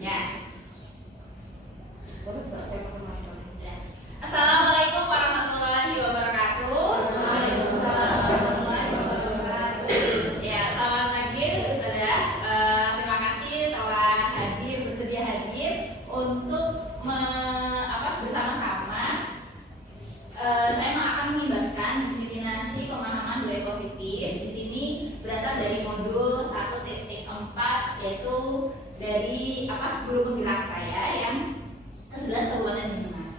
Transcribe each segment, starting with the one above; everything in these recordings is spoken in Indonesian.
Ya. Assalamualaikum warahmatullahi wabarakatuh. Waalaikumsalam warahmatullahi wabarakatuh. Ya, selamat pagi Ustazah. Terima kasih telah bersedia hadir untuk bersama-sama. Saya akan mengimbaskan diseminasi pemahaman budaya positif. Di sini berasal dari modul 1.4, yaitu dari guru penggerak saya yang ke-11 Kabupaten Banyumas.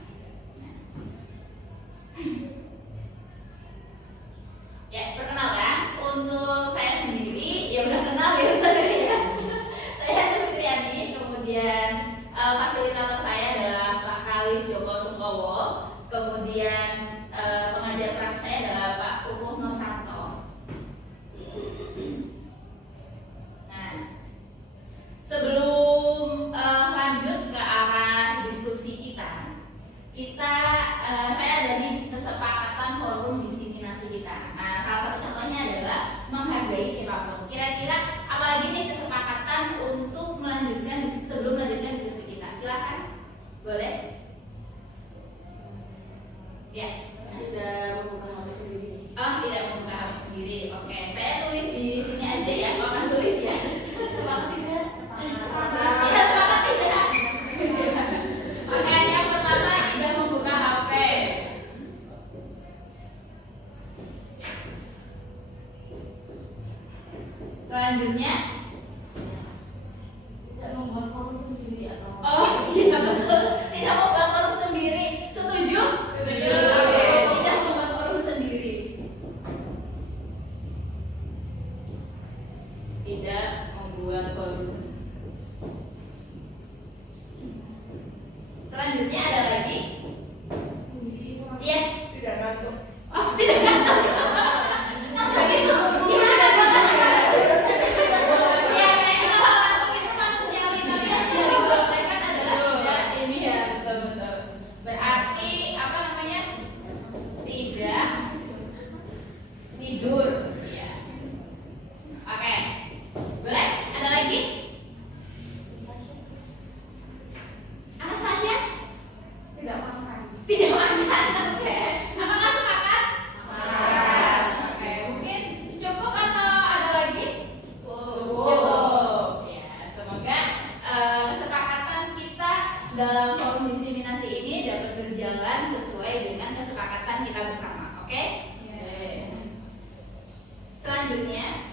Ya, perkenalkan untuk saya sendiri, ya udah kenal ya Ustazah ya. Saya Fitriani, kemudian fasilitator saya adalah Pak Kalis Joko Sukowo, kemudian pengajar praktek saya adalah Pak Kukuh Nursanto. Nah, sebelum lanjut ke arah diskusi saya ada di kesepakatan forum diseminasi kita. Nah, salah satu contohnya adalah menghargai siapapun. Kira-kira apalagi nih kesepakatan untuk melanjutkan sebelum melanjutkan diskusi kita? Silakan, boleh? Ya. Tidak membuka HP sendiri. Oh, tidak membuka HP sendiri. Oke, saya tulis di sini aja ya. Papan tulis ya. Sepakat tidak? Sepakat tidak. Oke, yang pertama tidak membuka HP. Selanjutnya Tidak membuat forum sendiri atau? oh iya betul, tidak membuat forum sendiri. Setuju? Setuju. Oke, tidak membuat forum sendiri. Tidak membuat forum. Selanjutnya ada lagi? Iya. Tidak ngantuk. Oh, tidak ngantuk. Ngantuk itu gimana banget? Ya, kayaknya kalau ngantuk itu manusiawi, tapi yang tidak dibolehkan adalah tidak ini ya, betul-betul. Berarti tidak tidur. Ya. Oke. Boleh? Ada lagi? Anastasia? Tidak makan. Tidak makan. Oke. Apakah sepakat? Sepakat. Oke. Mungkin cukup atau ada lagi? Cukup. Ya. Semoga kesepakatan kita dalam forum diseminasi ini dapat berjalan sesuai dengan kesepakatan kita bersama. Oke? Selanjutnya,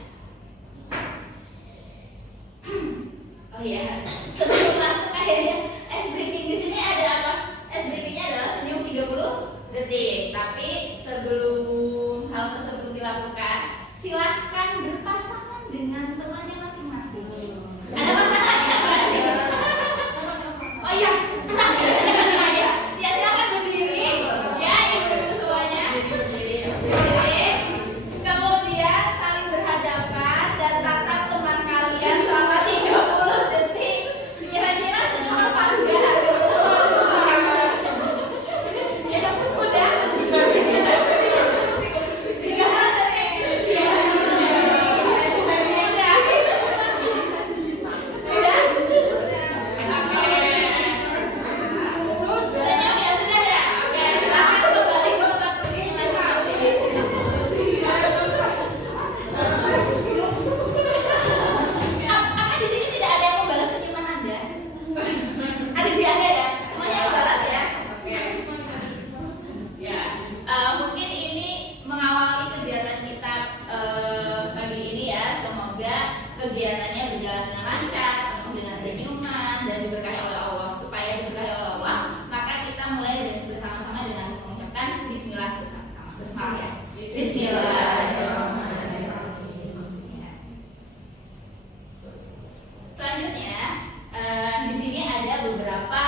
oh iya, sebelum masuk akhirnya ice breaking di sini ada apa? Ice breakingnya adalah senyum 30 detik. Tapi sebelum hal tersebut dilakukan, silahkan berpasangan dengan temannya masing-masing. Ada pasangannya nggak? Oh iya, ya silahkan berdiri. Ya, ibu-ibu semuanya. Berdiri. Kemudian saling berhadapan dan tatap teman kalian selama 30 detik. Kira-kira senyum apa enggak? Ya, udah. 30 detik. Ya. Udah. Oke. Senyum ya sudah ya. Oke, silakan kembali ke tempat duduk masing-masing. Apa di sini tidak ada yang membalas senyuman Anda? Ada di Anda ya? Semuanya membalas ya? Oke. Ya, mungkin ini mengawali kegiatan kita pagi ini ya. Semoga kegiatannya berjalan dengan lancar, penuh dengan senyuman dan diberkahi oleh Allah. Supaya diberkahi oleh Allah, maka kita mulai bersama-sama dengan mengucapkan Bismillah bersama-sama. Bismillah ya. Bismillahirrahmanirrahim. Ya. Selanjutnya, di sini ada beberapa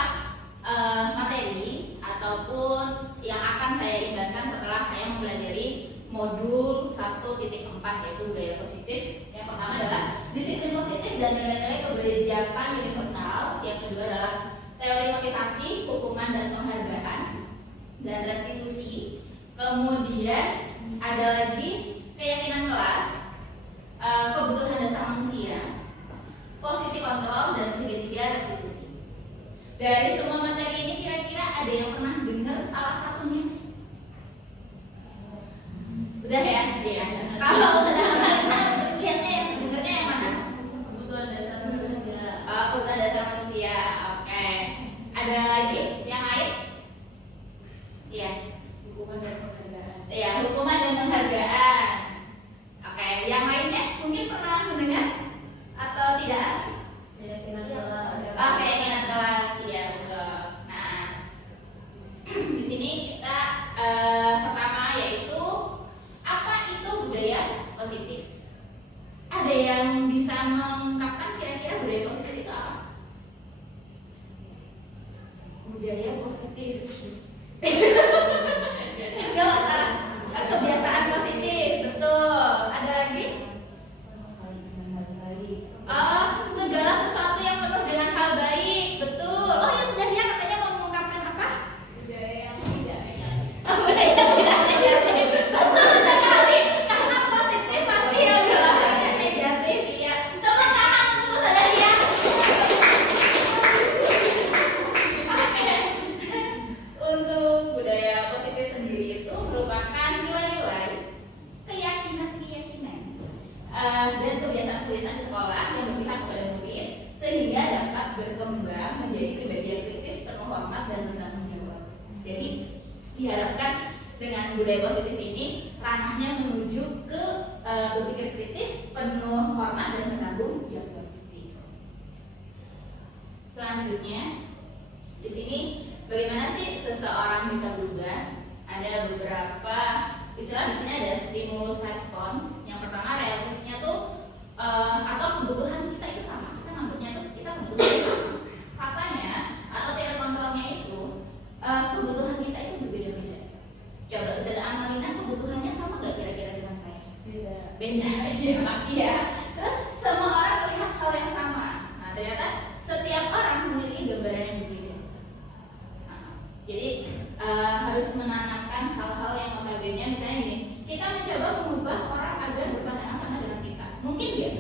materi ataupun yang akan saya imbaskan setelah saya mempelajari modul 1.4, yaitu budaya positif. Yang pertama adalah disiplin positif dan nilai-nilai kebijakan universal. Yang kedua adalah teori motivasi, hukuman dan penghargaan dan restitusi. Kemudian ada lagi keyakinan kelas, kebutuhan dasar manusia, posisi kontrol dan segitiga restitusi. Dari semua materi ini kira-kira ada yang pernah dengar salah satunya? Udah ya? Iya. Kalau sudah lihatnya ya, dengarnya yang mana? Kebutuhan dasar manusia. Kebutuhan dasar manusia. Oke. Ada lagi yang lain? Iya. Hukuman dan penghargaan. Ya, hukuman dan penghargaan. Oke, yang lainnya mungkin pernah mendengar atau tidak asing? Keyakinan kelas. Oke, keyakinan kelas ya betul. Nah, di sini kita pertama yaitu apa itu budaya positif? Ada yang bisa mengungkapkan kira-kira budaya positif itu apa? Budaya positif. Gak masalah. Kebiasaan positif, betul. Ada lagi? Oh, segala sesuatu yang penuh dengan hal baik, betul. Oh ya sudah dia katanya mau mengungkapkan apa? Budaya yang tidak negatif. Oh, budaya yang tidak negatif. Betul sekali. Karena positif pasti yang belakangnya negatif. Iya. Tepuk tangan untuk Saudara. Oke. Untuk budaya positif sendiri itu merupakan nilai-nilai, keyakinan-keyakinan, dan kebiasaan-kebiasaan di sekolah yang berpihak kepada murid sehingga dapat berkembang menjadi pribadi yang kritis, penuh hormat dan bertanggung jawab. Jadi diharapkan dengan budaya positif ini ranahnya menuju ke berpikir kritis, penuh hormat dan bertanggung jawab. Selanjutnya di sini bagaimana sih seseorang bisa berubah? Ada beberapa istilah di sini, ada stimulus respon. Yang pertama realistisnya tuh atau kebutuhan kita itu sama. Kita nganggapnya tuh kita kebutuhan sama. Faktanya atau teori kontrolnya itu kebutuhan kita itu berbeda-beda. Coba bisa dianalina kebutuhannya sama gak kira-kira dengan saya? Beda, iya pasti ya. Terus semua orang melihat hal yang sama. Nah ternyata setiap orang memiliki gambaran yang berbeda. Jadi harus menanamkan hal-hal yang notabene misalnya gini, kita mencoba mengubah orang agar berpandangan sama dengan kita. Mungkin ya?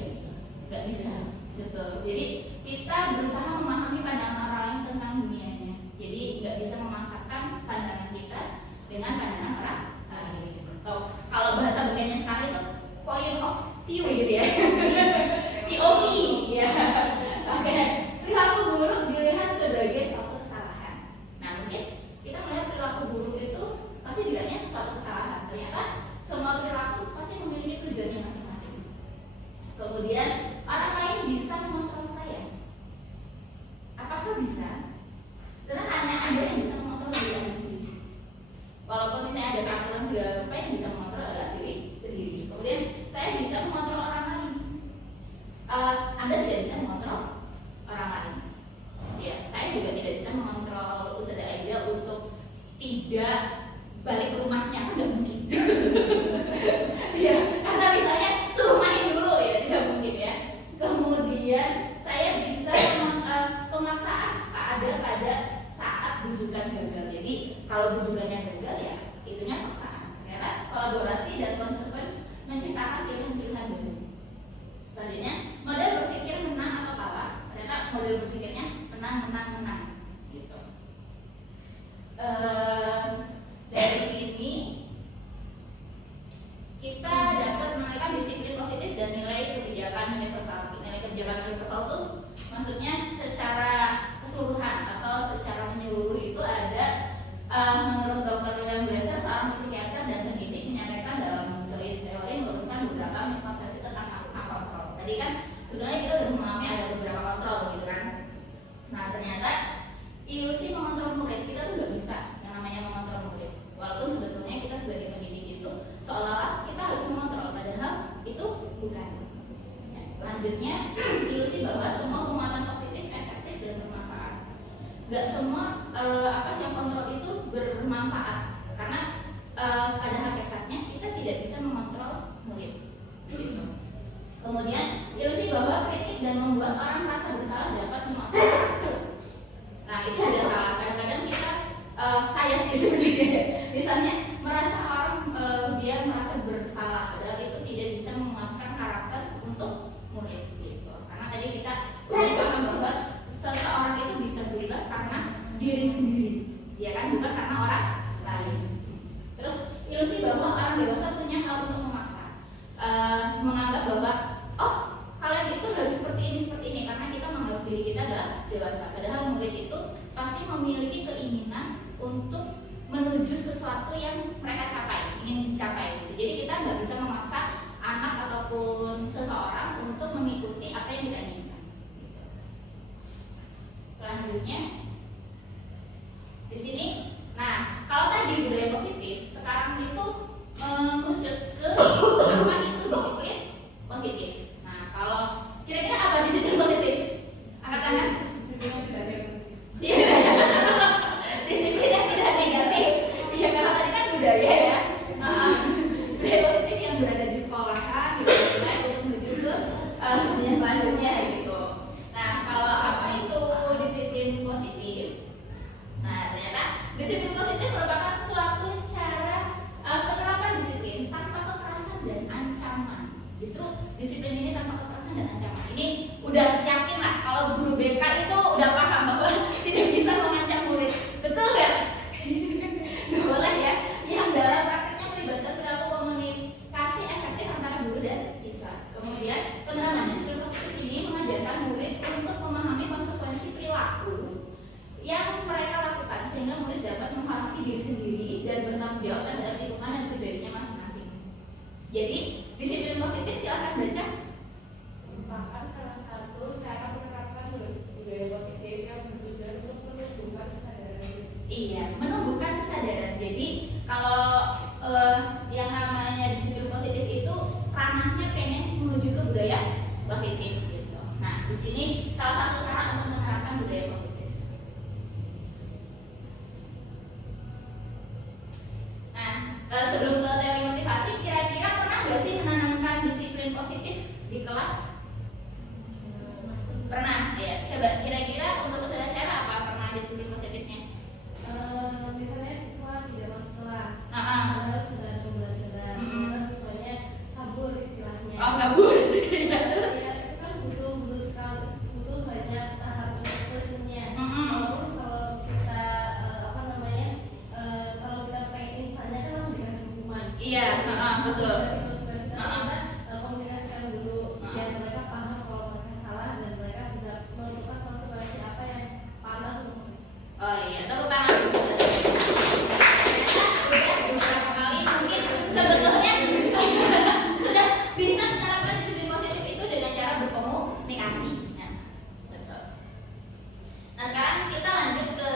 Nggak bisa. Betul. Jadi kita berusaha memahami pandangan orang lain tentang dunianya. Jadi nggak bisa memaksakan pandangan kita dengan pandangan orang lain. Atau kalau bahasa bagiannya sekarang itu point of view gitu ya. POV ya. Oke. Perilaku buruk dilihat sebagai suatu kesalahan. Nah mungkin kita melihat perilaku buruk itu pasti dilihatnya suatu kesalahan. Ternyata semua perilaku pasti memiliki tujuannya masing-masing. Kemudian orang lain bisa mengontrol saya. Apakah bisa? Karena hanya Anda yang bisa mengontrol diri Anda sendiri. Walaupun misalnya ada peraturan segala rupa, yang bisa mengontrol adalah diri sendiri. Kemudian saya bisa mengontrol orang lain. Anda tidak bisa mengontrol orang lain. Ya, saya juga tidak bisa mengontrol Ustazah Aida untuk tidak balik rumahnya, kan nggak mungkin. Ya, karena misalnya suruh main dulu ya, tidak mungkin ya. Kemudian saya bisa pemaksaan ada pada saat bujukan gagal. Jadi kalau bujukannya gagal ya itunya paksaan. Karena kolaborasi dan konsekuensi menciptakan pilihan-pilihan baru. Selanjutnya model berpikir menang atau kalah. Ternyata model berpikirnya menang gitu. Dari sini kita dapat menemukan disiplin positif dan nilai kebijakan universal. Nilai kebijakan universal itu maksudnya secara keseluruhan atau secara menyeluruh itu ada menurut Dr. William Glasser, seorang psikiater dan pendidik, menyampaikan dalam doi teori meluruskan beberapa miskonsepsi tentang kontrol. Tadi kan sebetulnya kita sudah memahami ada beberapa kontrol gitu kan. Nah ternyata ilusi mengontrol murid, kita tuh nggak bisa yang namanya mengontrol murid. Walaupun sebetulnya kita sebagai pendidik itu seolah-olah kita harus mengontrol, padahal itu bukan. Ya, lanjutnya ilusi bahwa semua penguatan positif efektif dan bermanfaat. Nggak semua yang kontrol itu bermanfaat, karena pada hakikatnya kita tidak bisa mengontrol murid. Gitu. Kemudian ilusi bahwa kritik dan membuat orang merasa bersalah dapat memanfaatkan. Nah itu juga salah. Kadang-kadang kita saya sih sebenarnya misalnya merasa orang dia merasa bersalah, padahal itu tidak bisa menguatkan karakter untuk murid gitu. Karena tadi kita udah paham bahwa seseorang itu bisa berubah karena diri sendiri, ya kan, bukan karena orang lain. Terus ilusi bahwa orang dewasa punya hal untuk memaksa, menganggap bahwa oh kalian itu harus seperti ini karena kita menganggap diri kita adalah dewasa. Padahal murid itu pasti memiliki keinginan untuk menuju sesuatu yang mereka capai, ingin dicapai. Jadi kita nggak bisa memaksa anak ataupun seseorang untuk mengikuti apa yang kita inginkan. Selanjutnya di sini, nah kalau tadi budaya positif, sekarang itu merucut ke apa itu disiplin positif. Nah kalau kira-kira apa disiplin positif? Angkat tangan. Disiplin yang tidak negatif. Ya karena tadi kan budaya ya. Budaya positif yang berada di sekolahan gitu, untuk menuju ke yang selanjutnya gitu. Nah kalau apa itu disiplin positif? Nah ternyata disiplin positif merupakan suatu cara penerapan disiplin tanpa kekerasan dan ancaman. Justru disiplin ini tanpa kekerasan dan ancaman. Ini udah yakin lah kalau guru BK itu udah paham bahwa tidak bisa mengancam murid. Betul nggak? Nggak boleh ya. Yang dalam praktiknya melibatkan perilaku komunikasi efektif antara guru dan siswa. Kemudian penerapan disiplin positif ini mengajarkan murid untuk memahami konsekuensi perilaku yang mereka lakukan sehingga murid dapat menghormati diri sendiri dan bertanggung jawab terhadap lingkungan dan pribadinya masing-masing. Jadi disiplin positif silakan baca. Merupakan salah satu cara menerapkan budaya positif yang bertujuan untuk menumbuhkan kesadaran. Iya, menumbuhkan kesadaran. Jadi kalau yang namanya disiplin positif itu ranahnya pengen menuju ke budaya positif gitu. Nah di sini salah satu cara untuk menerapkan budaya positif. Nah sebelum ke teori motivasi, kira-kira pernah nggak sih menanamkan disiplin positif di kelas? Pernah ya. Coba kira-kira untuk usaha share apa pernah disiplin positifnya? Misalnya siswa tidak masuk kelas, Ah. padahal sedang pembelajaran, Mm-mm. terus siswanya kabur istilahnya. Oh kabur. Ya, itu kan butuh banyak tahap disiplinnya. Mm-mm. Walaupun kalau kita kalau kita pengen instannya kan langsung dikasih hukuman. Iya, betul. Kita komunikasikan dulu biar mereka paham kalau mereka salah dan mereka bisa menentukan konsekuensi apa yang pantas untuk mereka. Oh iya, tepuk tangan. Ternyata udah beberapa kali mungkin sebetulnya sudah bisa menerapkan disiplin positif itu dengan cara berkomunikasi. Nah, betul. Nah sekarang kita lanjut ke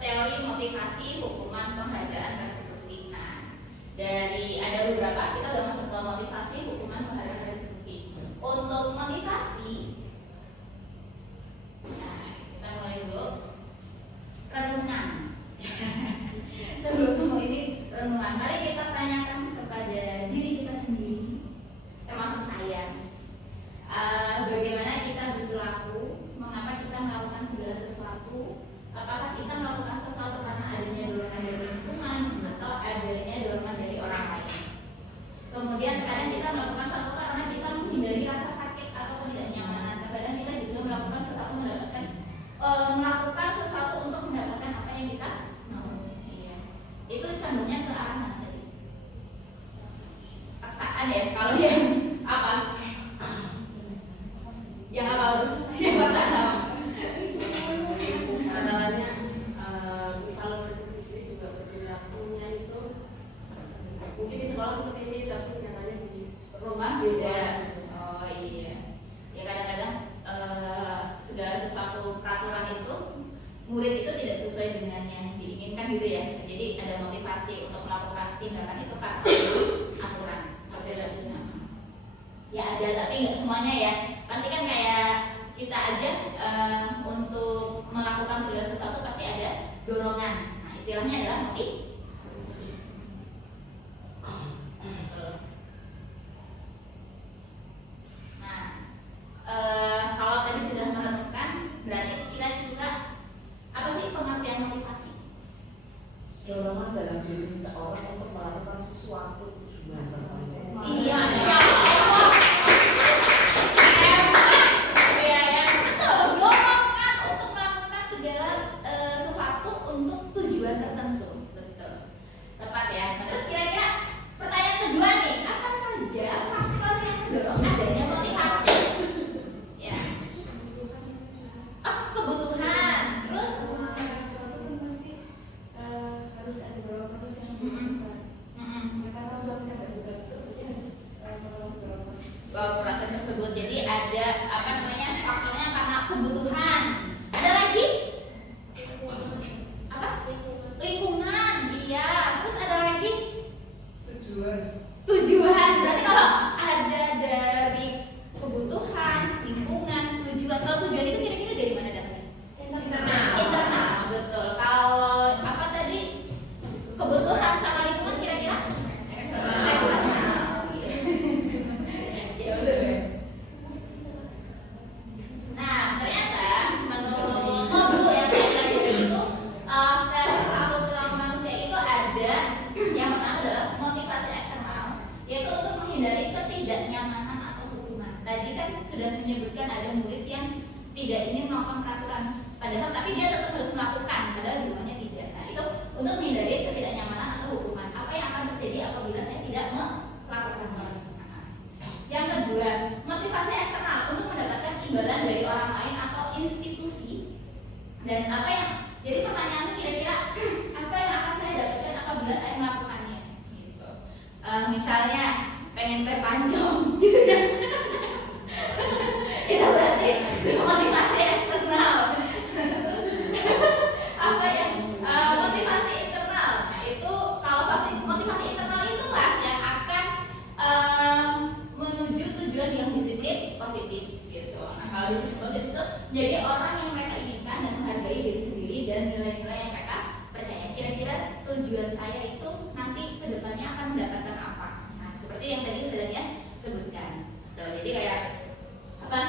teori motivasi, hukuman, penghargaan, restitusi. Nah dari ada beberapa kita udah masuk ke motivasi, hukuman, penghargaan, restitusi. Untuk motivasi, nah kita mulai dulu. Renungan. Sebelum kamu ini renungan, mari kita tanyakan kepada diri kita sendiri, termasuk saya, bagaimana kita berperilaku, mengapa kita melakukan segala sesuatu, apakah kita melakukan sesuatu karena adanya dorongan dari lingkungan atau adanya dorongan dari orang lain. Kemudian kadang kita melakukan sesuatu karena kita menghindari rasa sakit atau ketidaknyamanan. Kadang kita juga melakukan sesuatu untuk mendapatkan apa yang kita mau. Iya. Itu condongnya ke arah mana tadi? Paksaan ya. Kalau yang apa? Yang apa harus? Yang paksaan apa? Caranya misal di sini juga perilakunya itu mungkin di sekolah seperti ini tapi nyatanya di Rumah beda. Oh iya. Ya kadang-kadang segala sesuatu peraturan itu murid itu tidak sesuai dengan yang diinginkan gitu ya. Jadi ada motivasi untuk melakukan tindakan itu karena aturan seperti itu. Ya ada tapi nggak semuanya ya. Pasti kan kayak kita aja untuk melakukan segala sesuatu pasti ada dorongan. Nah istilahnya adalah motivasi. Nah kalau tadi sudah merenungkan, berarti kira-kira apa sih pengertian motivasi? Dorongan dalam diri seseorang untuk melakukan sesuatu tujuan. Iya, Masya Allah. Hebat. Ya, betul. Dorongan untuk melakukan segala sesuatu tidak ingin melakukan peraturan, padahal tapi dia tetap harus melakukan, padahal di rumahnya tidak. Nah itu untuk menghindari ketidaknyamanan atau hukuman. Apa yang akan terjadi apabila saya tidak melakukan? Yang kedua, motivasi eksternal untuk mendapatkan imbalan dari orang lain atau institusi. Dan apa yang jadi pertanyaannya kira-kira apa yang akan saya dapatkan apabila saya melakukannya? Gitu. Misalnya pengen kue pancong, gitu kan? Itu berarti motivasi eksternal. Apa yang motivasi internal? Nah itu kalau motivasi internal itulah yang akan menuju tujuan yang disiplin positif gitu. Nah kalau disiplin positif itu jadi orang yang mereka inginkan dan menghargai diri sendiri dan nilai-nilai yang mereka percaya. Kira-kira tujuan saya itu nanti kedepannya akan mendapatkan apa? Nah seperti yang tadi Sedanias sebutkan. Tuh, jadi kayak apa?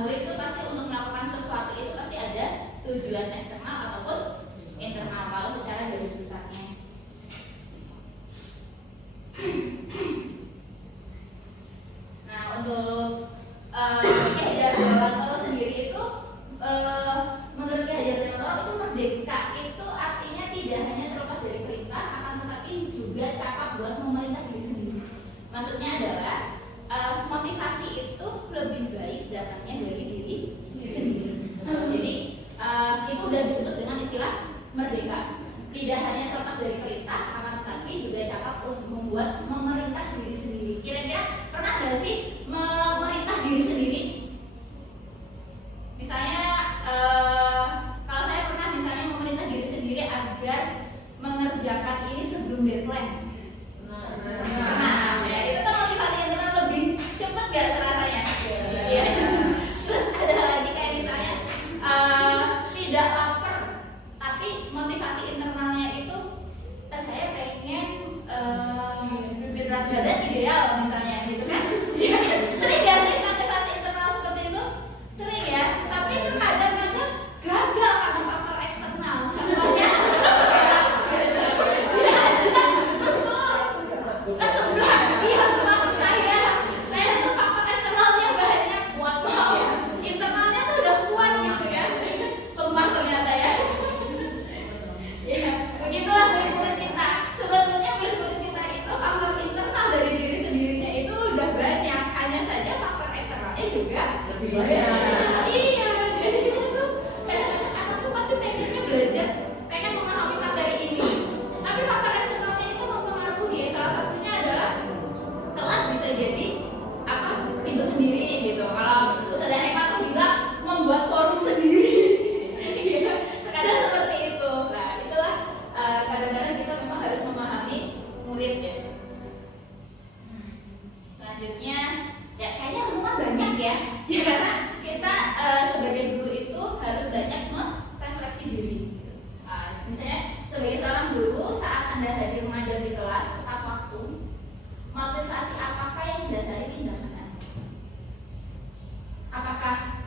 Murid itu pasti untuk melakukan sesuatu itu pasti ada tujuan eksternal ataupun internal kalau secara garis besarnya. Nah untuk Ki Hajar Dewantara sendiri itu menurut Ki Hajar Dewantara itu merdeka itu artinya tidak hanya terlepas dari perintah, akan tetapi juga cakap buat memerintah diri sendiri. Maksudnya adalah motivasi itu lebih baik datangnya dari diri sendiri. Jadi itu udah disebut dengan istilah merdeka. Tidak hanya terlepas dari perintah, akan tetapi juga cakap untuk membuat memerintah diri sendiri. Kira-kira pernah nggak sih memerintah diri sendiri? Misalnya kalau saya pernah misalnya memerintah diri sendiri agar mengerjakan ini sebelum deadline. Nah, ya, itu kan motivasi internal lebih cepat gak serasanya? Ya. Terus ada lagi kayak misalnya tidak lapar, tapi motivasi internalnya itu saya pengen berat badan ideal misalnya gitu kan? Ya, sering gak sih motivasi internal seperti itu? Sering ya, tapi terkadang-kadang gagal karena faktor eksternal. Contohnya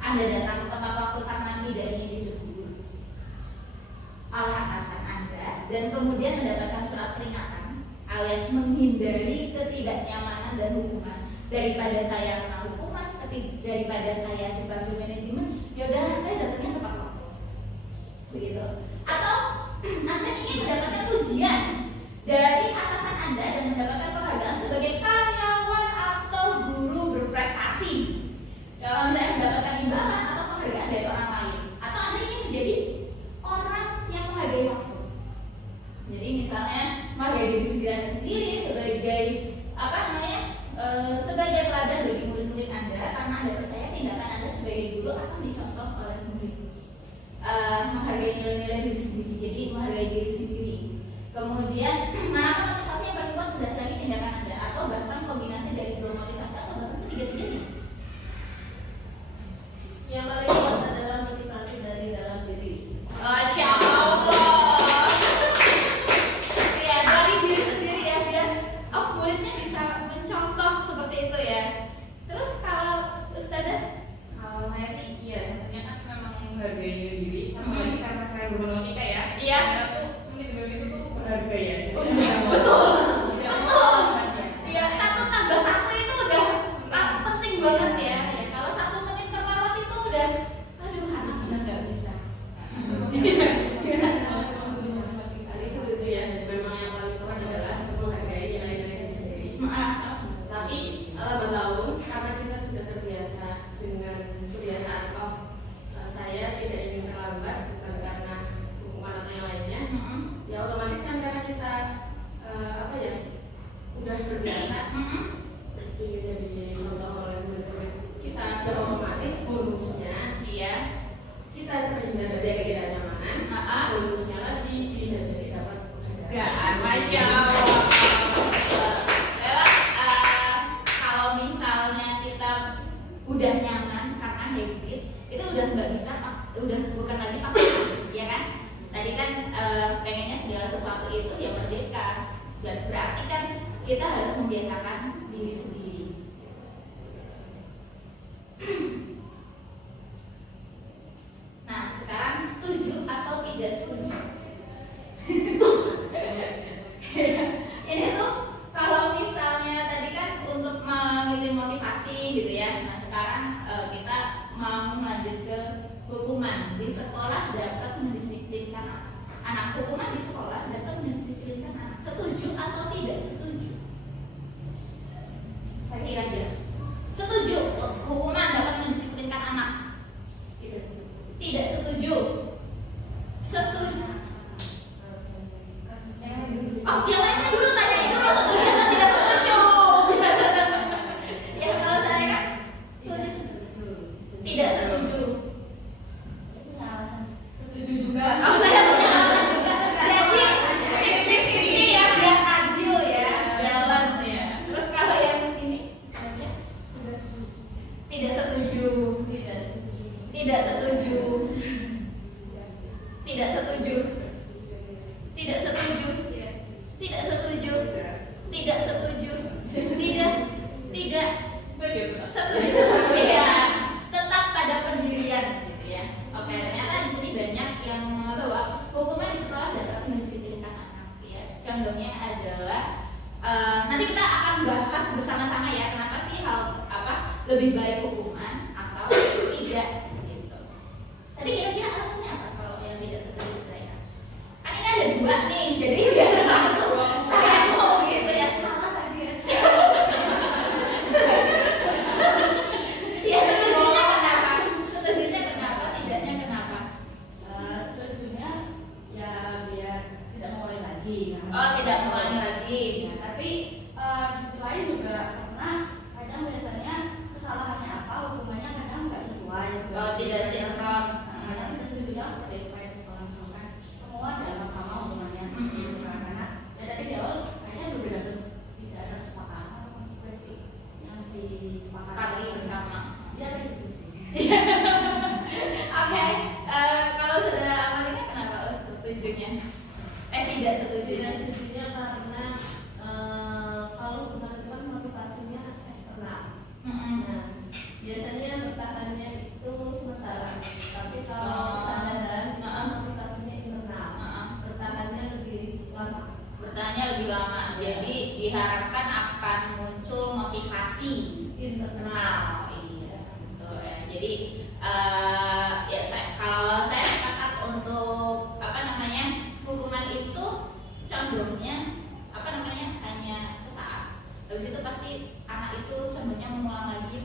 Anda datang ke tempat waktu karena tidak ingin ditegur oleh atasan Anda dan kemudian mendapatkan surat peringatan alias menghindari ketidaknyamanan dan hukuman. Daripada saya kena hukuman, daripada saya dibantu manajemen, ya udahlah saya datangnya tepat waktu. Begitu. Atau Anda ingin mendapatkan pujian dari atasan Anda dan mendapatkan penghargaan sebagai karyawan atau guru berprestasi. Kalau misalnya mendapatkan imbalan atau penghargaan dari orang lain, atau Anda ingin menjadi orang yang menghargai waktu. Jadi misalnya menghargai diri sendiri sebagai sebagai teladan bagi murid-murid Anda karena Anda percaya tindakan Anda sebagai guru akan dicontoh oleh murid. Menghargai nilai-nilai diri sendiri, jadi menghargai diri sendiri. Kemudian manakah motivasi yang paling kuat mendasari tindakan Anda, atau bahkan kombinasi dari dua motivasi atau bahkan ketiga-tiganya? Yang paling kuat adalah motivasi dari dalam diri. Masya Allah. Ya dari diri sendiri ya, biar muridnya bisa mencontoh seperti itu ya. Terus kalau Ustazah? Kalau saya sih iya, ternyata memang menghargai diri sama lagi karena saya bermatematika ya. Iya. Saya tuh menit itu tuh berharga ya. Betul. itu udah nggak bisa, udah bukan lagi paksaan, ya kan? Tadi kan pengennya segala sesuatu itu ya merdeka, dan berarti kan kita harus membiasakan diri sendiri. Nah, sekarang setuju atau tidak setuju? Ini tuh kalau misalnya tadi kan untuk mengikuti motivasi gitu ya. Nah, sekarang kita mau lanjut ke hukuman. Di sekolah dapat mendisiplinkan anak. Hukuman di sekolah dapat mendisiplinkan anak. Setuju atau tidak setuju? Saya kira-kira setuju hukuman dapat mendisiplinkan anak. Tidak setuju. Tidak setuju. Setuju. Oh, yang lainnya dulu tanyain dulu setuju atau tidak setuju. Ya kalau saya kan tidak setuju. Setuju juga. Oh, saya punya alasan juga. Jadi ini ya biar adil ya, balance ya. Terus kalau yang ini tidak setuju. Tidak setuju. Tidak setuju. Tidak setuju. Tidak setuju. Tidak setuju. Tidak setuju. Iya. Tetap pada pendirian gitu ya. Oke, ternyata di sini banyak yang bahwa hukuman di sekolah dapat mendisiplinkan anak ya. Contohnya adalah nanti kita akan bahas bersama-sama ya, kenapa sih hal apa lebih baik hukuman atau tidak gitu. Tapi kira-kira alasannya apa kalau yang tidak setuju saya? Kan ini ada dua nih, jadi biar langsung saya mau gitu ya. Salah tadi ya. Ya setujunya kenapa? Setujunya kenapa? Tidaknya kenapa? Setujunya ya biar tidak mengulangi lagi. Oh, tidak mengulangi lagi. Ya, tapi di sisi lain juga karena kadang biasanya kesalahannya apa, hukumannya kadang nggak sesuai. Oh, tidak sinkron. Tapi setujunya seperti itu kayak sekolah misalkan semua dianggap sama hukumannya seperti itu karena ya tadi di awal kayaknya tidak ada kesepakatan atau konsekuensi yang disepakati Kali bersama. Ya kayak gitu sih. Oke, kalau saudara Amalina kenapa setujunya? Tidak setuju. Tidak setujunya karena kalau hukuman itu kan motivasinya eksternal. Nah, biasanya bertahannya itu sementara, tapi kalau kesadaran motivasinya internal, bertahannya lebih lama. Bertanya lebih lama, jadi diharapkan akan muncul motivasi internal. Iya, betul ya. Jadi ya kalau saya sepakat untuk apa namanya hukuman itu condongnya apa namanya hanya sesaat. Habis itu pasti anak itu condongnya mengulang lagi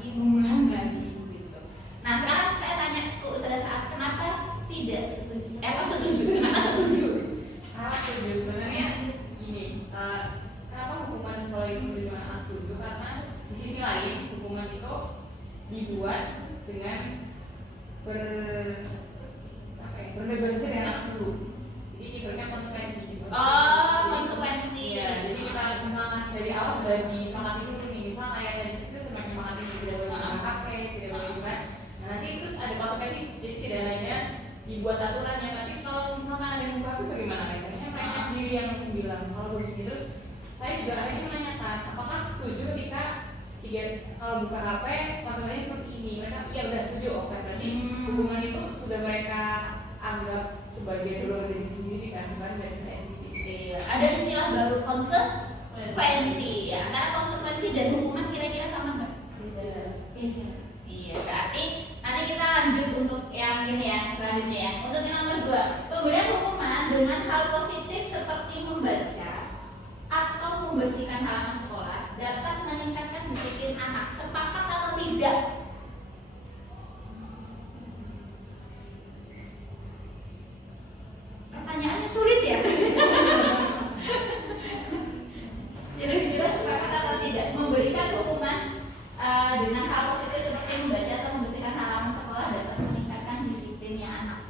gitu. Nah sekarang saya tanya ke Ustazah Saat, kenapa tidak setuju? Apa setuju? Kenapa setuju? Kenapa setuju? Sebenarnya gini, kenapa hukuman sekolah itu diberikan anak setuju? Karena di sisi lain hukuman itu dibuat dengan bernegosiasi dengan anak dulu. Jadi diberikan konsekuensi juga. Oh, konsekuensi. Iya, jadi kita misalnya dari awal sudah disepakati dulu nih, misal kayak tadi itu semakin semangat tidak boleh makan HP, tidak boleh juga. Nah nanti terus ada konsekuensi, jadi tidak hanya dibuat aturannya, tapi kalau misalkan ada yang buka HP bagaimana? Kayaknya mereka sendiri yang bilang kalau begini terus. Saya juga akhirnya menanyakan, apakah setuju ketika kalau buka HP konsekuensinya seperti ini? Mereka iya udah setuju, oke berarti hukuman itu sudah mereka anggap sebagai dorongan diri sendiri kan, bukan dari saya sendiri. Iya. Ada istilah baru konsekuensi ya. Antara konsekuensi dan hukuman kira-kira sama nggak? Beda. Iya. Berarti nanti kita lanjut untuk yang ini ya selanjutnya ya. Untuk yang nomor 2, pemberian hukuman dengan hal positif seperti membaca atau membersihkan halaman sekolah dapat meningkatkan disiplin anak. Sepakat atau tidak? Pertanyaannya sulit ya. Kira-kira sepakat atau tidak memberikan hukuman dengan hal positif seperti membaca atau membersihkan halaman sekolah dapat meningkatkan disiplinnya anak.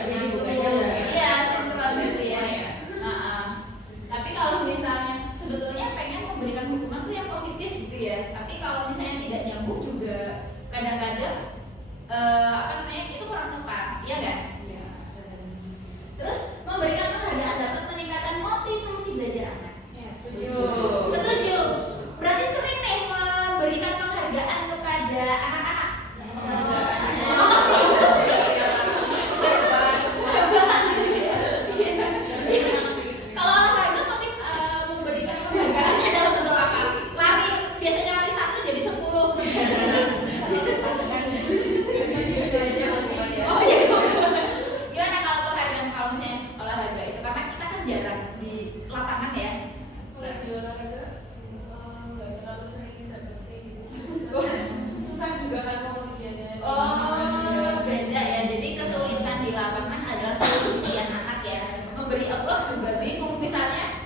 Jadi itu bukannya Iya, sentuhan gitu ya. Tapi kalau misalnya sebetulnya pengen memberikan hukuman tuh yang positif gitu ya. Tapi kalau misalnya tidak nyambung juga kadang-kadang itu kurang tepat, iya nggak? Iya, sadar. Terus memberikan penghargaan dapat meningkatkan motivasi belajar anak. Ya, setuju. Setuju. Berarti sering nih memberikan penghargaan kepada anak-anak. Kalau olahraga motif memberikan penghargaannya dalam bentuk apa? Lari, biasanya lari 1 jadi 10. Oh iya. Gimana kalau penghargaan kalau misalnya olahraga itu karena kita kan jarang di lapangan ya. Kalau di olahraga nggak terlalu sering minta penting gitu. Susah juga kan pengisiannya. Oh, beda ya. Jadi kesulitan di lapangan adalah pengisian anak ya. Memberi applause juga bingung. Misalnya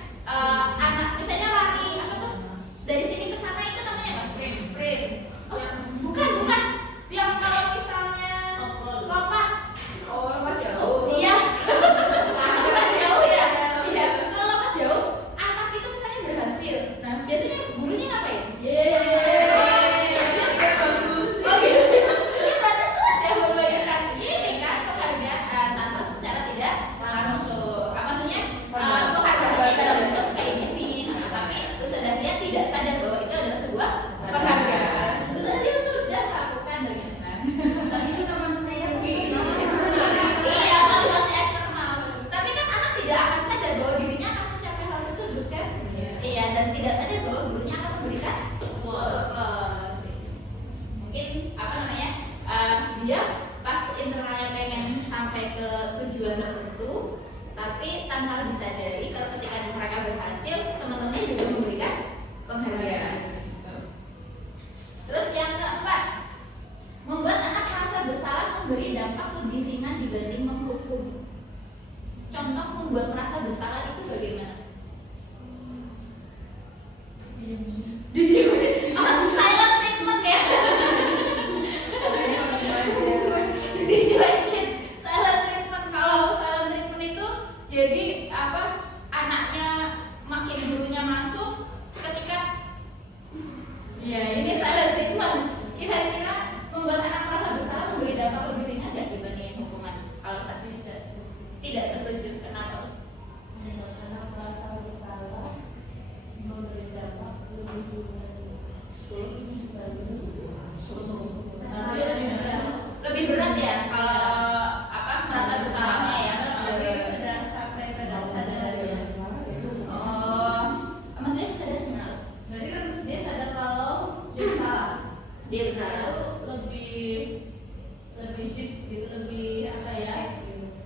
anak misalnya lari apa tuh? Dari sini ke sana itu namanya apa? Sprint. Oh, bukan. Yang kalau misalnya lompat. Oh, lompat jauh. Iya. Lompat jauh ya. Iya. Kalau lompat jauh, anak itu misalnya berhasil. Nah, biasanya gurunya ngapain? Oh gitu. Ya berarti sudah memberikan ini kan penghargaan tanpa secara tidak langsung. Maksudnya penghargaan dalam bentuk kayak gini. Nah, tapi terus sadar dia tidak sadar bahwa itu adalah sebuah penghargaan. Terus sadar dia sudah melakukan ternyata. Tapi itu termasuknya yang iya, motivasi eksternal. Tapi kan anak tidak akan sadar bahwa dirinya akan mencapai hal tersebut kan? Iya, dan tidak sadar bahwa gurunya akan memberikan applause. Mungkin dia pas internalnya pengen sampai ke tujuan tertentu, tapi tanpa disadari ketika mereka berhasil, teman-temannya juga memberikan penghargaan. Terus yang keempat, membuat anak merasa bersalah memberi dampak lebih ringan dibanding menghukum. Contoh membuat merasa bersalah itu bagaimana? Silent treatment ya. Dicuekin. Silent treatment. Kalau silent treatment itu jadi anaknya makin gurunya masuk seketika. Ya ini silent treatment. Kira-kira membuat anak merasa bersalah memberi dampak lebih ringan nggak dibandingin hukuman? Kalau tidak setuju, kenapa? Anak merasa bersalah memberi dampak lebih Lebih berat ya kalau merasa bersalahnya ya. sudah sampai pada kesadaran. Oh, maksudnya sadar gimana? Us? Berarti kan dia sadar kalau dia salah. Dia bersalah. Lebih gitu, lebih apa ya?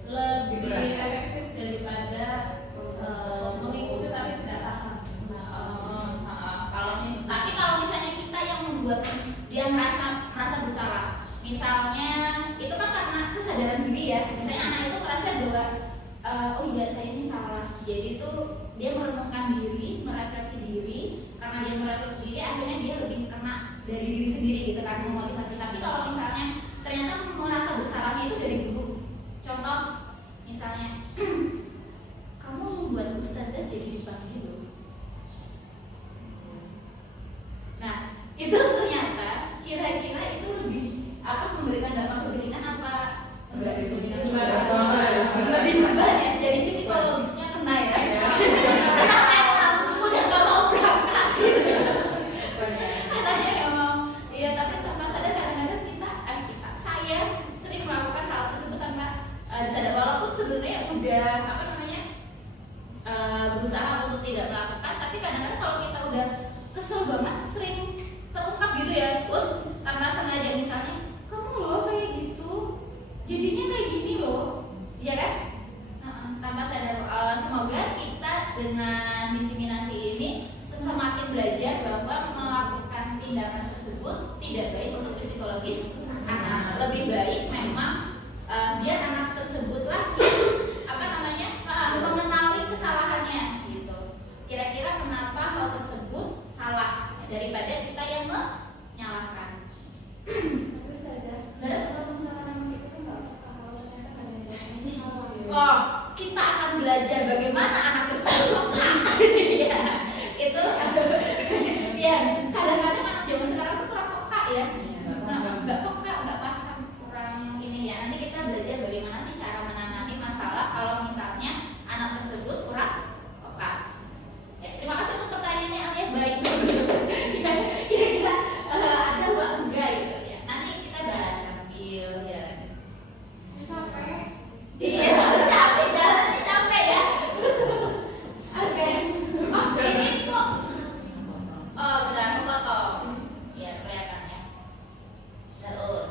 Lebih efektif daripada mengikuti tapi tidak paham. Tapi kalau misalnya kita yang membuat dia merasa bersalah, misalnya itu kan karena kesadaran diri ya. Misalnya anak itu merasa bahwa oh iya saya ini salah. Jadi tuh dia merenungkan diri, merefleksi diri. Karena dia merefleksi diri, akhirnya dia lebih kena dari diri sendiri gitu kan, memotivasi. Tapi kalau misalnya ternyata merasa bersalahnya itu dari guru. Contoh, misalnya kamu membuat ustazah jadi dipanggil loh. Nah, itu ternyata kira-kira itu lebih memberikan dampak lebih ringan apa enggak lebih beban ya, jadi psikologisnya kena ya. Karena memang udah gak mau berangkat gitu. Anaknya gak mau. Iya, tapi tanpa sadar kadang-kadang saya sering melakukan hal tersebut tanpa disadar, walaupun sebenarnya udah berusaha untuk tidak melakukan, tapi kadang-kadang kalau kita udah kesel banget sering terungkap gitu ya, terus tanpa sengaja misalnya kamu loh kayak gitu jadinya kayak gini loh, iya kan? Tanpa sadar. Semoga kita dengan diseminasi ini semakin belajar bahwa melakukan tindakan tersebut tidak baik untuk psikologis anak. Lebih baik memang biar anak tersebutlah mengenali kesalahannya gitu. Kira-kira kenapa hal tersebut salah daripada kita yang menyalahkan. Tapi saja. Dan kalau misalnya memang itu kan nggak kalau ternyata ada yang Oh, kita akan belajar bagaimana anak tersebut peka. Ya, itu ya kadang-kadang anak zaman sekarang tuh kurang peka ya. Nggak peka, nggak paham, kurang ini ya. Nanti kita belajar bagaimana sih cara menangani masalah kalau misalnya anak tersebut kurang peka. Ya, terima kasih untuk pertanyaannya Alia, baik. Kira-kira ada apa enggak gitu ya. Nanti kita bahas sambil jalan. Capek. Iya, capek jalannya capek ya. Oke. Oh, ini kok. Oh, benar kepotong. Iya, kelihatan ya. Terus.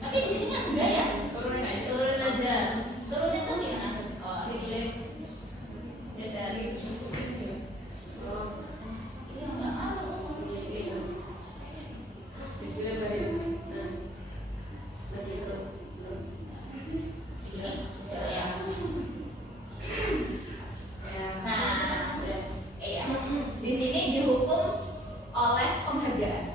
Tapi di sininya enggak ya? Turunin aja. Turunin aja. Turunnya tuh gimana? Oh, Diklik. Geserin. Oh, iya enggak ada. diklik balik. Nah, lagi terus. Iya, ya. Ya. Nah, iya. Di sini dihukum oleh penghargaan.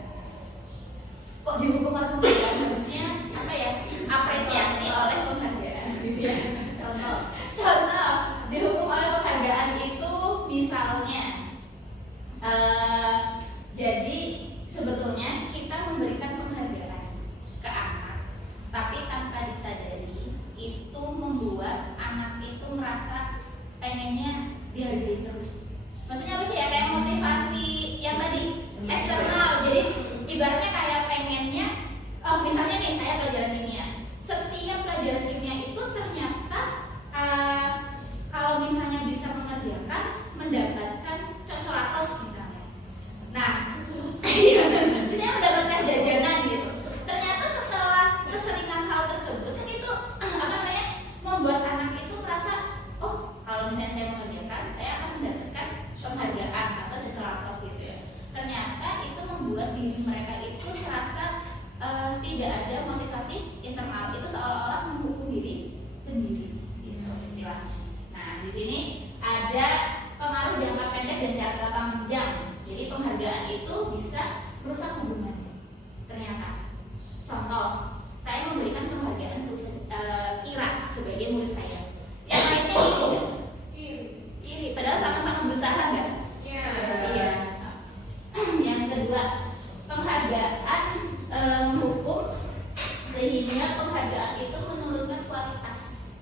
Kok dihukum oleh penghargaan? Harusnya apa ya? Apresiasi oleh penghargaan. Gitu ya. Contoh, dihukum oleh penghargaan itu misalnya, jadi sebetulnya kita memberikan penghargaan ke anak, tapi tanpa disadari itu membuat anak itu merasa pengennya dihargai terus. Maksudnya apa sih ya? Kayak motivasi yang tadi eksternal. Jadi ibaratnya kayak pengennya, oh misalnya nih saya pelajaran kimia. Setiap pelajaran kimia itu ternyata kalau misalnya bisa mengerjakan mendapatkan cocoratos misalnya. Nah, misalnya mendapatkan jajanan gitu. Ternyata setelah keseringan hal tersebut kan itu apa namanya membuat anak itu merasa, oh kalau misalnya saya mengerjakan saya akan mendapatkan penghargaan atau cocoratos gitu ya. Ternyata itu membuat diri mereka itu serasa tidak ada motivasi internal, itu seolah-olah menghukum diri sendiri gitu istilahnya. Nah di sini ada pengaruh jangka pendek dan jangka panjang. Jadi penghargaan itu bisa merusak hubungan. Ternyata, contoh, saya memberikan penghargaan ke Ira sebagai murid saya. Yang lainnya iri, padahal sama-sama berusaha nggak? Iya. Yang kedua, penghargaan menghukum sehingga penghargaan itu menurunkan kualitas.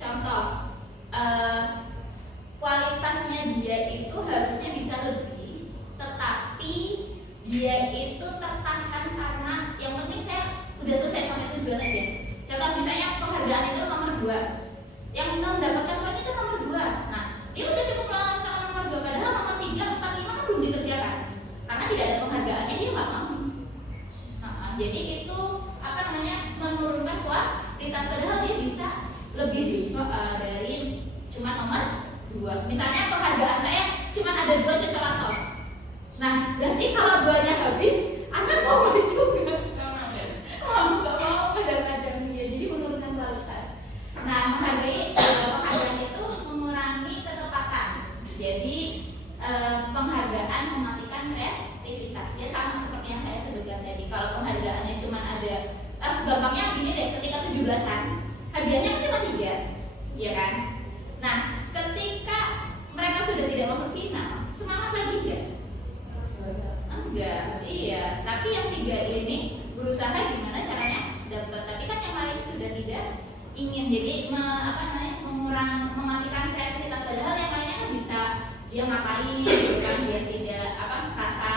Contoh, kualitasnya dia itu harusnya bisa lebih, tetapi dia itu tertahan karena yang penting saya udah selesai sampai tujuan aja. Contoh misalnya penghargaan itu nomor 2, yang mendapatkan poin itu nomor 2. Nah, dia udah cukup melakukan nomor 2, padahal nomor 3, 4, 5 kan belum dikerjakan. Karena tidak ada penghargaannya dia nggak mau. Jadi itu apa namanya menurunkan kualitas, padahal dia bisa lebih dari cuma nomor 2. Misalnya penghargaan saya cuma ada 2 cocoratos. Nah, berarti kalau 2-nya habis, anak mau juga. Nggak mau kadang-kadang dia, jadi menurunkan kualitas. Nah, penghargaan itu mengurangi ketepatan. Jadi penghargaan mematikan kreativitas. Ya sama seperti yang saya sebutkan tadi. Kalau penghargaannya cuma ada, gampangnya gini deh, ketika 17-an, hadiahnya kan cuma 3, ya kan? Nah, ketika mereka sudah tidak masuk final, semangat lagi nggak? Enggak, iya. Tapi yang 3 ini berusaha gimana caranya dapat. Tapi kan yang lain sudah tidak ingin. Jadi mematikan kreativitas. Padahal yang lainnya kan bisa dia ngapain, kan biar tidak merasa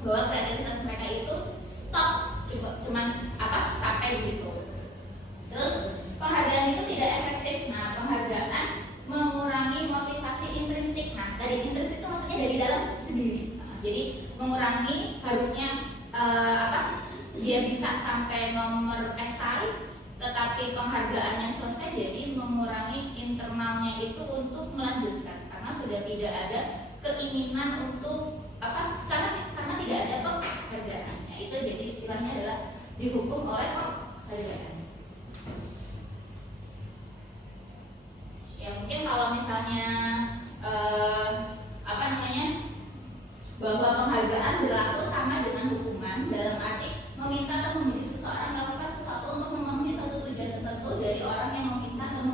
bahwa kreativitas mereka itu stop, cuman sampai di situ. Terus penghargaan itu tidak efektif. Nah, penghargaan mengurangi motivasi intrinsik. Nah, dari intrinsik itu maksudnya dari dalam sendiri. Jadi mengurangi harusnya dia bisa sampai nomor esai, tetapi penghargaannya selesai, jadi mengurangi internalnya itu untuk melanjutkan karena sudah tidak ada keinginan untuk karena tidak ada penghargaannya. Itu jadi istilahnya adalah dihukum oleh penghargaan. Ya mungkin kalau misalnya bahwa penghargaan berlaku sama dengan hukuman, dalam arti meminta atau memuji seseorang melakukan sesuatu untuk memenuhi suatu tujuan tertentu dari orang yang meminta atau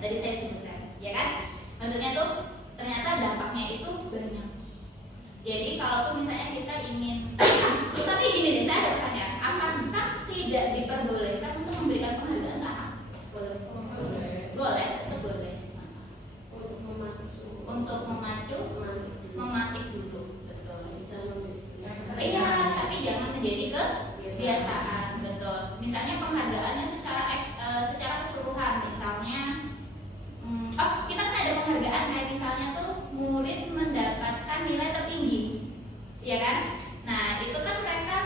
tadi saya sebutkan, ya kan? Maksudnya tuh ternyata dampaknya itu banyak. Jadi kalaupun misalnya kita ingin, tapi gini deh, saya ada pertanyaan, apakah tidak diperbolehkan untuk memberikan penghargaan tahap? Boleh, boleh, itu boleh. Untuk memacu, mematik dulu, betul. Iya, tapi jangan menjadi kebiasaan, betul. Misalnya penghargaannya secara keseluruhan, misalnya, kita kan ada penghargaan kayak misalnya tuh murid mendapatkan nilai tertinggi, ya kan? Nah itu kan mereka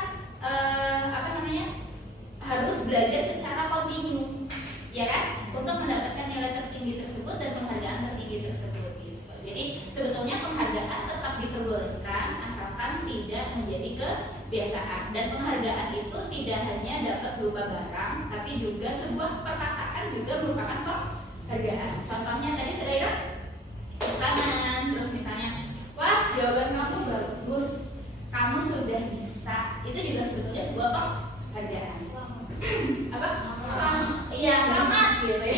harus belajar secara kontinu, ya kan? Untuk mendapatkan nilai tertinggi tersebut dan penghargaan tertinggi tersebut. Gitu. Jadi sebetulnya penghargaan tetap diperbolehkan asalkan tidak menjadi kebiasaan. Dan penghargaan itu tidak hanya dapat berupa barang, tapi juga sebuah perkataan juga merupakan penghargaan. Contohnya tadi saya tangan, terus misalnya, wah jawaban kamu bagus, kamu sudah bisa, itu juga sebetulnya sebuah penghargaan. Apa? Iya, selamat gitu ya.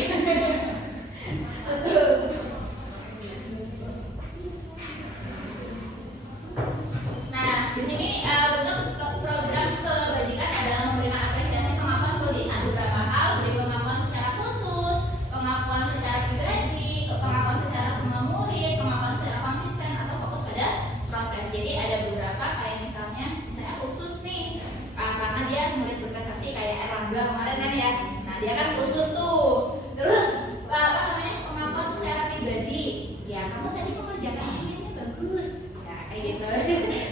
Nah, di sini bentuk program kebajikan adalah memberikan apresiasi pengakuan perlu ada beberapa hal, beri pengakuan secara khusus, pengakuan secara pribadi, pengakuan secara semua murid, pengakuan secara konsisten atau fokus pada proses. Jadi ada beberapa kayak misalnya khusus nih, karena dia murid berprestasi kayak Erlangga kemarin kan ya. Nah dia kan khusus tuh. Terus pengakuan secara pribadi, ya kamu tadi mengerjakan ini bagus, ya kayak gitu.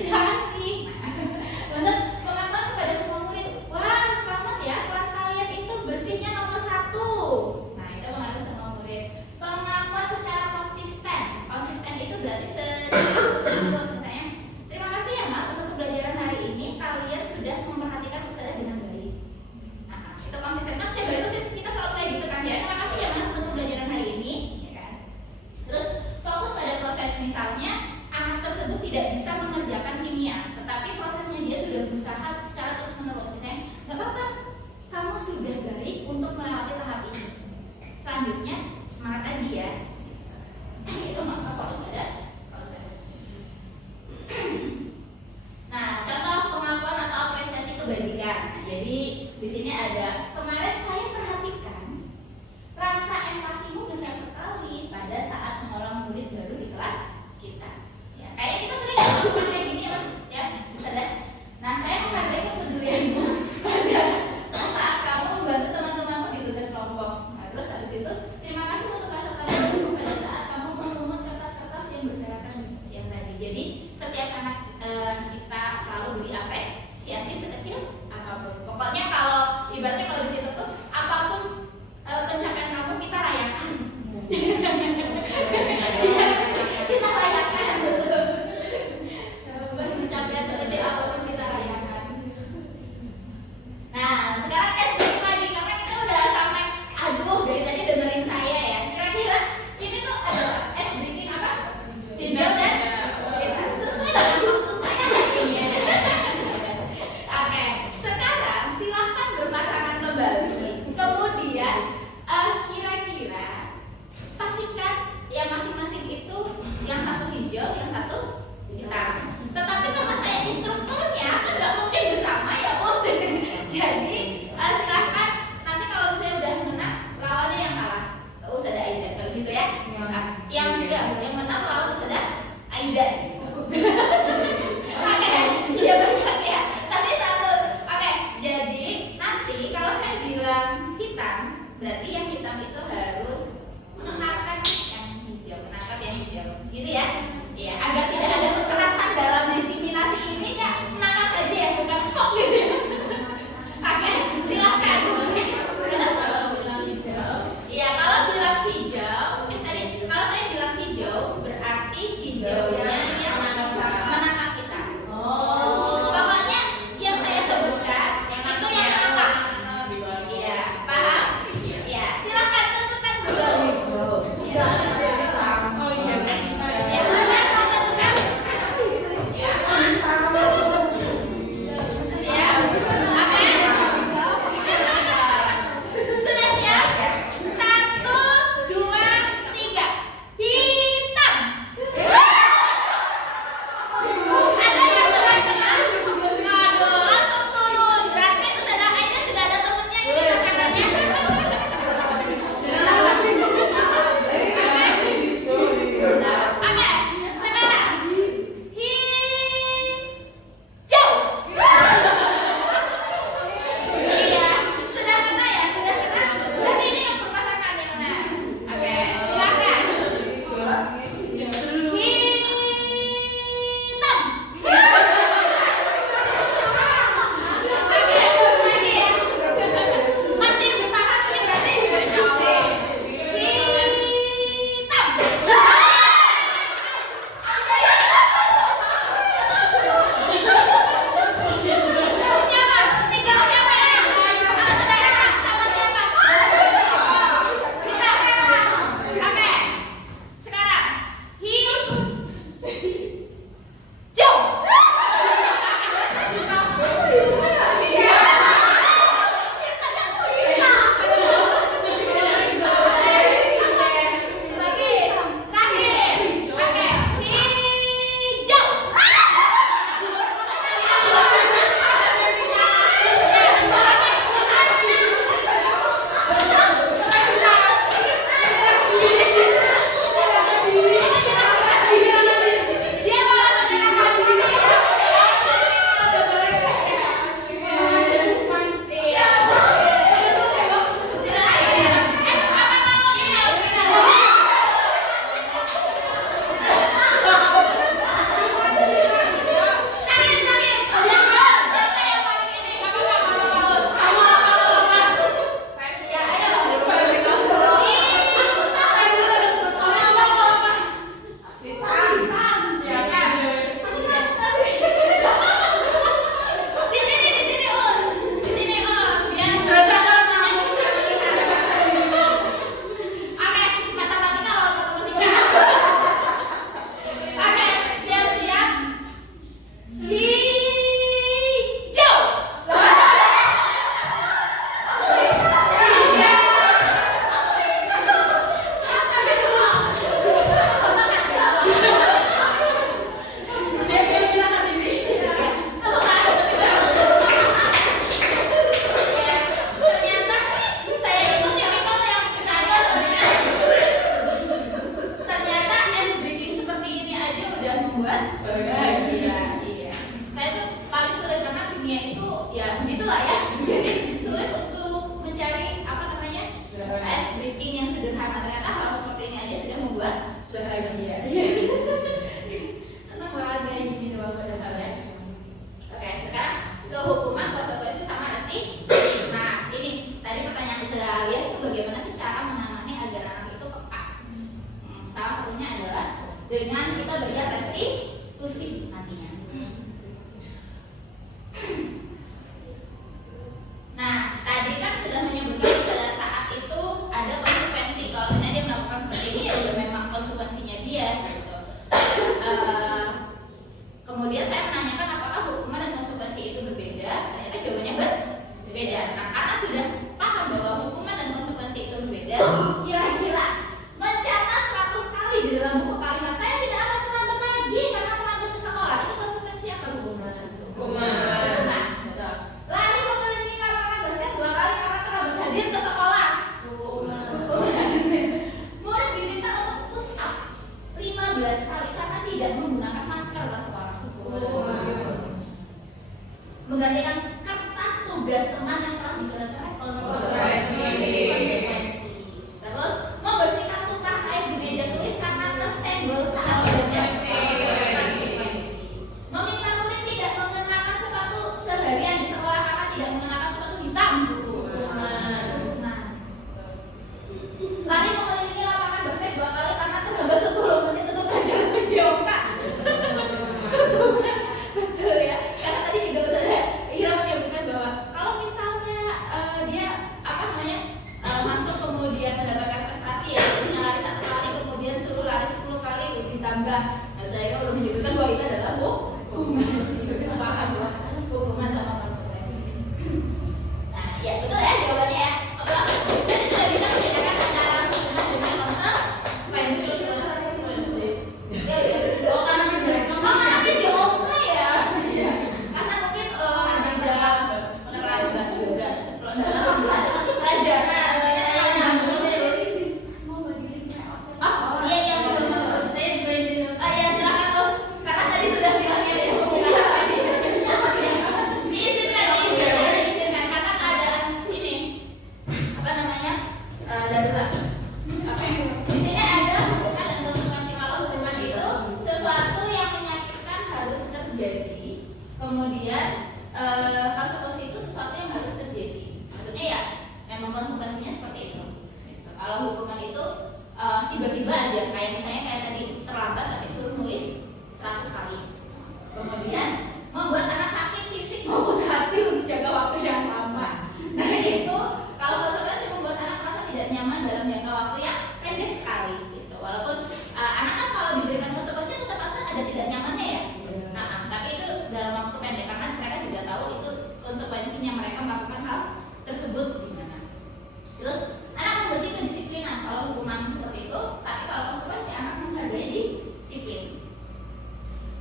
Terima kasih. Untuk pengakuan kepada semua murid, wah selamat ya kelas kalian itu bersihnya nomor 1. Nah itu mengaku semua murid. Pengakuan secara konsisten, konsisten itu berarti terus misalnya, terima kasih ya mas untuk pembelajaran hari ini kalian sudah memperhatikan ustazah dengan baik. Nah itu konsisten kan setiap hari kita selalu kayak gitu kan ya. Terima kasih ya mas untuk pembelajaran hari ini, ya kan. Terus fokus pada proses, misalnya anak tersebut tidak bisa mengerjakan kimia, tetapi prosesnya dia sudah berusaha secara terus menerus. Misalnya, nggak apa-apa, kamu sudah baik untuk melewati tahap ini. Selanjutnya semangat tadi ya. Itu maka fokus pada proses. Nah, contoh pengakuan atau apresiasi kebajikan. Nah, jadi di sini ada, kemarin saya perhatikan rasa empatimu besar sekali pada saat menolong murid baru di kelas kita. Ya, kayaknya kita sering melakukan kayak gini ya mas, ya bisa deh. Nah, saya menghargai kepedulianmu pada saat kamu membantu teman-temanmu di tugas kelompok. Nah, terus habis itu terima kasih untuk rasa padamu pada saat kamu memungut kertas-kertas yang berserakan yang tadi. Jadi setiap anak kita selalu beri apresiasi sekecil apapun. Pokoknya kalau ibaratnya kalau di situ tuh apapun pencapaian kamu kita rayakan. Kita rayakan betul. ya begitulah ya. Jadi sulit untuk mencari apa namanya ice breaking yang sederhana. Ternyata hal seperti ini aja sudah membuat bahagia. Senang banget kayak gini doang padahal ya. Oke, sekarang ke hukuman, konsekuensi sama esti. Nah, ini tadi pertanyaan Australia itu bagaimana sih cara menangani agar anak itu peka? Salah satunya adalah dengan kita berikan restitusi nantinya. Nah, tadi kan sudah menyebutkan pada saat itu ada konsekuensi. Kalau misalnya dia melakukan seperti ini, ya udah memang konsekuensinya dia. Gitu. Kemudian saya menanyakan apakah hukuman dan konsekuensi itu berbeda. Ternyata jawabannya berbeda. Nah, karena sudah paham bahwa hukuman dan konsekuensi itu berbeda, kira-kira mencatat 100 kali di dalam buku kalimat saya tidak akan terlambat lagi karena terlambat ke sekolah, itu konsekuensi apa? Hukuman. Betul. Lari mengelilingi lapangan basket 2 kali karena terlambat hadir ke sekolah. Hukuman. Murid diminta untuk push up 15 kali karena tidak menggunakan masker ke sekolah. Menggantikan kertas tugas teman yang telah dicoret-coret. Konsekuensi. Terus membersihkan tumpahan air di meja tulis karena tersenggol saat belajar. Meminta murid tidak mengenakan sepatu seharian di sekolah karena tidak mengenakan sepatu hitam. Lari mengelilingi lapangan basket 2 kali karena terlambat 10 menit untuk pelajaran PJOK. Betul ya, karena tadi juga saya Ira menyebutkan bahwa kalau misalnya dia apa namanya masuk kemudian mendapatkan prestasi ya, terusnya lari 1 kali kemudian suruh lari 10 kali ditambah. Nah, saya belum menyebutkan bahwa itu adalah hukuman. Paham ya? Hukuman sama konsekuensi. Nah, ya betul ya jawabannya ya. Oke, jadi sudah bisa membedakan antara hukuman dengan konsekuensi. Ya, ya. Oh, karena PJOK ya. Iya. Karena mungkin ada terlambat juga sebelum pelajaran. Oh iya iya betul. Ya silakan Bos. Karena tadi sudah bilangnya dia diizinkan karena keadaan ini apa namanya darurat. Oke. Di sini ada hukuman dan konsekuensi. Kalau hukuman itu sesuatu yang menyakitkan harus terjadi. Kemudian konsekuensi itu sesuatu yang harus terjadi. Maksudnya ya memang konsekuensinya seperti itu. Gitu. Kalau hukuman itu tiba-tiba aja kayak misalnya kayak tadi terlambat tapi suruh nulis 100 kali. Kemudian membuat anak sakit fisik maupun hati untuk jaga waktu yang lama. Nah itu kalau konsekuensi membuat anak merasa tidak nyaman dalam jangka waktu yang pendek sekali. Gitu. Walaupun anak kan kalau diberikan konsekuensi tetap rasa ada tidak nyamannya ya. Nah, tapi itu dalam waktu pendek karena mereka juga tahu itu konsekuensinya mereka melakukan hal tersebut gimana. Terus anak membenci kedisiplinan kalau hukuman seperti itu, tapi kalau konsekuensi anak menghargai disiplin.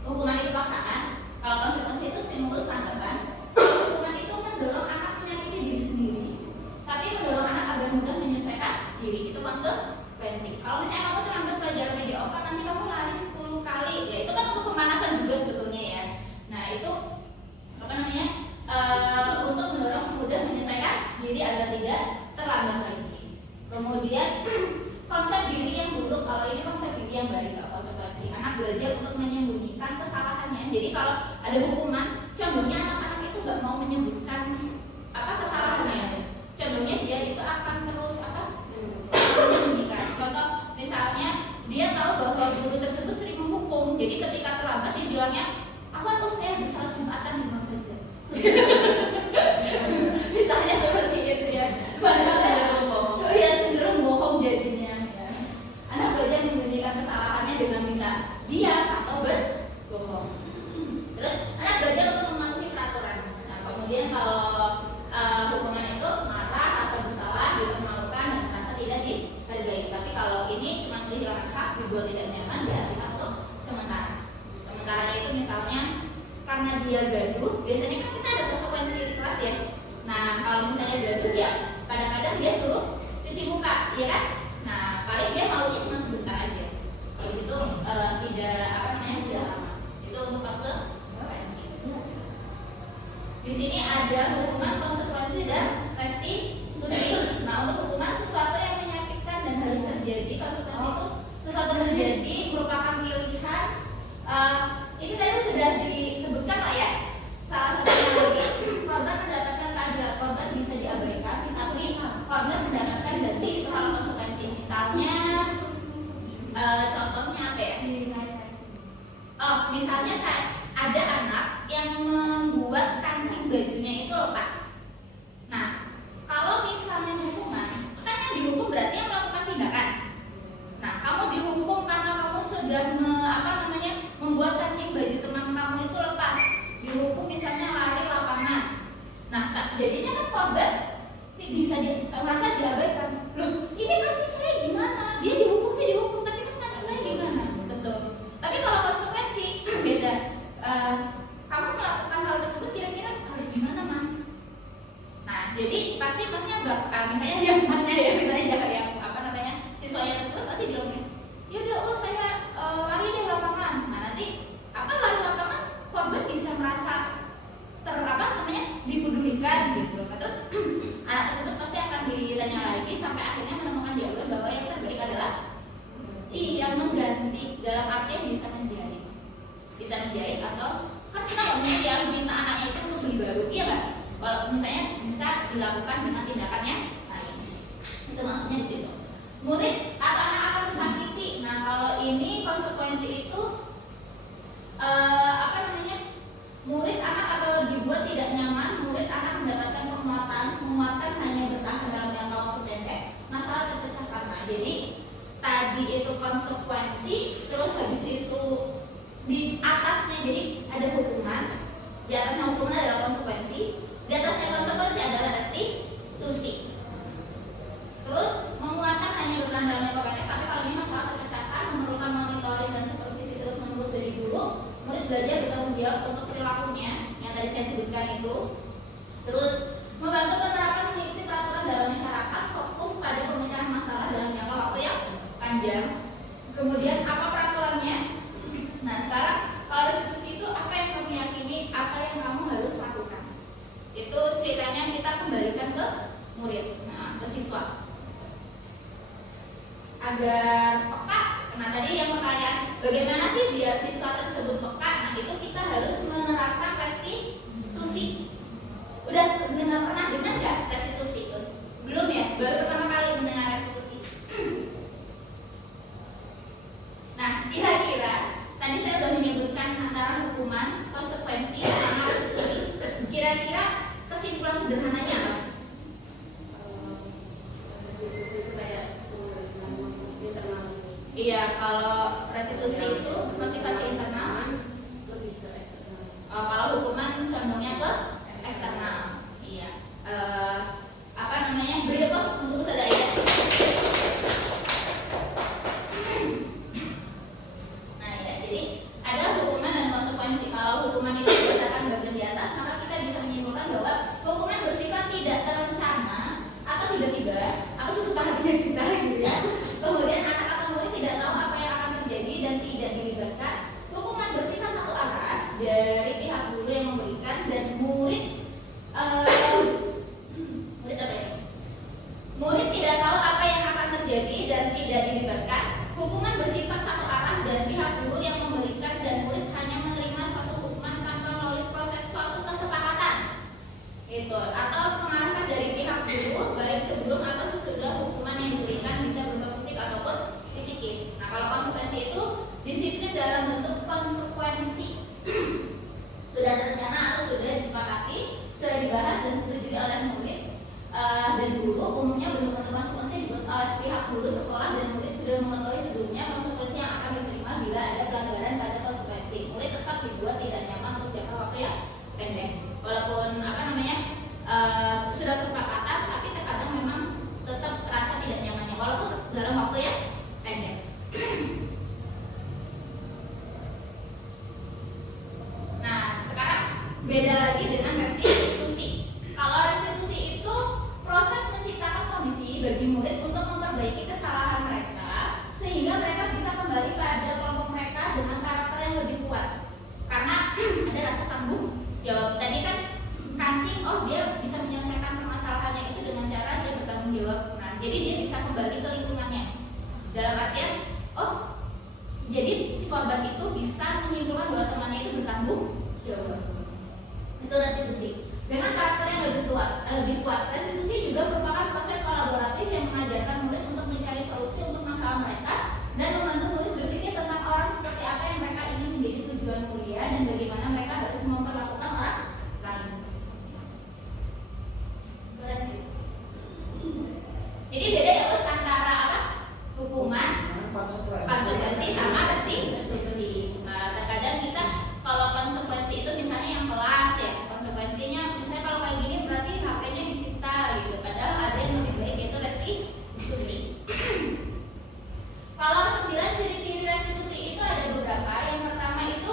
Hukuman itu paksaan, kalau konsekuensi itu stimulus tanggapan. Hukuman itu mendorong anak menyakiti diri sendiri, tapi mendorong anak agar mudah menyesuaikan diri. Itu konsekuensi. Kalau misalnya kamu terlambat pelajaran PJOK, nanti kamu lari 10 kali, ya itu kan untuk pemanasan juga sebetulnya ya. Nah itu apa namanya untuk mendorong mudah menyesuaikan diri agar tidak terlambat lagi. Kemudian konsep diri yang buruk, kalau ini konsep diri yang baik, konsekuensi. Anak belajar untuk menyembunyikan kesalahannya. Jadi kalau ada hukuman, contohnya anak-anak itu nggak mau menyebutkan apa kesalahannya. Contohnya dia itu akan terus apa menyembunyikan. Contoh misalnya dia tahu bahwa guru tersebut sering menghukum, jadi ketika terlambat dia bilangnya, "Afwan Ustaz, bisa sholat Jumatan di Masjid." Misalnya seperti itu ya. Padahal ya cenderung bohong jadinya. Ya. Anak belajar menyembunyikan kesalahannya dengan bisa diam atau berbohong. Terus anak belajar untuk mematuhi peraturan. Nah kemudian kalau hukuman itu marah, rasa bersalah, dipermalukan dan merasa tidak dihargai. Tapi kalau ini cuma kehilangan hak, dibuat tidak nyaman, diasingkan untuk sementara. Sementaranya itu misalnya karena dia gaduh, biasanya kan kita ada konsekuensi keras ya. Nah kalau misalnya gaduh ya kadang-kadang dia suruh cuci muka, ya kan? Nah paling dia maunya cuma sebentar aja. Habis itu tidak apa namanya tidak lama. Itu untuk konsekuensi. Di sini ada hukuman, konsekuensi, dan restitusi. Nah, untuk hukuman sesuatu yang menyakitkan dan harus terjadi, konsekuensi itu sesuatu terjadi merupakan pilihan. Ini tadi sudah disebutkan lah ya. Salah satunya lagi, korban mendapatkan keadilan, korban bisa diabaikan, tapi korban mendapatkan ganti soal konsekuensi. Misalnya, contohnya apa ya? Misalnya ada anak yang membuat kancing bajunya itu lepas. Nah, kalau misalnya hukuman, kan yang dihukum berarti yang melakukan tindakan. Nah, kamu dihukum karena kamu sudah membuat kancing baju teman kamu itu lepas. Dihukum misalnya lari lapangan. Nah, jadinya kan korban bisa merasa diabaikan. Loh, ini kancing saya gimana? Dia dihukum sih dihukum, tapi kan kancing saya gimana? Betul. Tapi kalau konsekuensi beda. Kamu melakukan hal tersebut kira-kira harus gimana, Mas? Nah, jadi pasti masnya misalnya ya masnya ya, misalnya jangan yang siswanya tersebut pasti bilang, ya udah saya lari deh lapangan. Nah, nanti lari lapangan korban bisa merasa dipedulikan gitu. Terus anak tersebut pasti akan ditanya lagi sampai akhirnya menemukan jawaban bahwa yang terbaik adalah mengganti, dalam artian bisa menjahit atau kan kita nggak mungkin ya minta anaknya itu untuk beli baru, iya nggak? Kalau misalnya bisa dilakukan dengan tindakan yang lain, itu maksudnya di situ. Murid atau anak akan tersakiti. Nah, kalau ini konsekuensi itu murid anak atau dibuat tidak nyaman, murid anak mendapatkan penguatan hanya bertahan dalam jangka waktu pendek, masalah terpecahkan. Nah, jadi tadi itu konsekuensi, terus habis itu di atasnya jadi ada hukuman, di atasnya hukuman adalah konsekuensi, di atasnya konsekuensi adalah restitusi. Terus menguatkan hanya bertahan dalam jangka pendek, tapi kalau ini masalah terpecahkan memerlukan monitoring dan supervisi terus menerus dari guru. Murid belajar bertanggung jawab untuk perilakunya yang tadi saya sebutkan itu. Terus membantu penerapan mengikuti peraturan dalam masyarakat, fokus pada pemecahan masalah dalam jangka waktu yang panjang. Kemudian apa peraturannya? Nah, sekarang kalau restitusi itu apa yang kamu yakini, apa yang kamu harus lakukan. Itu ceritanya kita kembalikan ke murid, ke siswa. Agar peka. Nah, tadi yang pertanyaan, bagaimana sih biar siswa tersebut peka? Nah, itu kita harus menerapkan restitusi. Udah pernah dengar nggak restitusi? Belum ya? Baru pertama kali mendengar restitusi. Nah, kira-kira tadi saya sudah menyebutkan antara hukuman, konsekuensi, sama restitusi. Kira-kira kesimpulan sederhananya apa? Restitusi itu kayak Iya, kalau restitusi itu motivasi internal, lebih ke eksternal. kalau hukuman condongnya ke eksternal. Iya. Beri pos untuk sadar ya. Nah, ya, jadi ada hukuman dan konsekuensi. Kalau hukuman itu berdasarkan bagian di atas, maka kita bisa menyimpulkan bahwa hukuman bersifat tidak terencana atau tiba-tiba atau sesuka hatinya kita, gitu ya. Kemudian anak atau murid tidak tahu apa yang akan terjadi dan tidak dilibatkan. Hukuman bersifat satu arah dari pihak guru yang memberikan dan murid murid tidak tahu apa yang akan terjadi dan tidak dilibatkan. Hukuman bersifat satu arah dan pihak guru yang memberikan dan murid hanya menerima suatu hukuman tanpa melalui proses suatu kesepakatan. Itu atau mengarahkan dari pihak guru baik sebelum atau sesudah hukuman yang diberikan bisa berupa fisik ataupun psikis. Nah, kalau konsekuensi itu disiplin dalam bentuk konsekuensi sudah terencana atau sudah disepakati, sudah dibahas dan disetujui oleh murid dan guru. Umumnya bentuk-bentuk konsekuensi dibuat oleh pihak guru sekolah dan murid sudah mengetahui sebelumnya konsekuensi yang akan diterima bila ada pelanggaran pada konsekuensi. Murid tetap dibuat tidak nyaman untuk jangka waktu yang pendek. Walaupun sudah kesepakatan, tapi terkadang memang tetap rasa tidak nyamannya walaupun dalam waktu yang pendek. Nah, sekarang beda lagi dengan restitusi. Kalau restitusi itu proses menciptakan kondisi bagi murid untuk memperbaiki kesalahan mereka sehingga jawab. Nah, jadi dia bisa kembali ke lingkungannya. Dalam artian, oh, jadi si korban itu bisa menyimpulkan bahwa temannya itu bertanggung jawab. Itu restitusi. Dengan karakter yang lebih kuat, restitusi juga merupakan proses kolaboratif yang mengajarkan murid untuk mencari solusi untuk masalah mereka dan membantu murid berpikir tentang orang seperti apa yang mereka ingin menjadi tujuan kuliah dan bagaimana mereka harus memperlakukan orang lain. Restitusi. Jadi beda ya Bos antara apa? Hukuman, konsekuensi sama restitusi. Nah, terkadang kita kalau konsekuensi itu misalnya yang kelas ya, konsekuensinya misalnya kalau kayak gini berarti HP-nya disita gitu. Padahal ada yang lebih baik yaitu restitusi. Kalau 9 ciri-ciri restitusi itu ada beberapa. Yang pertama itu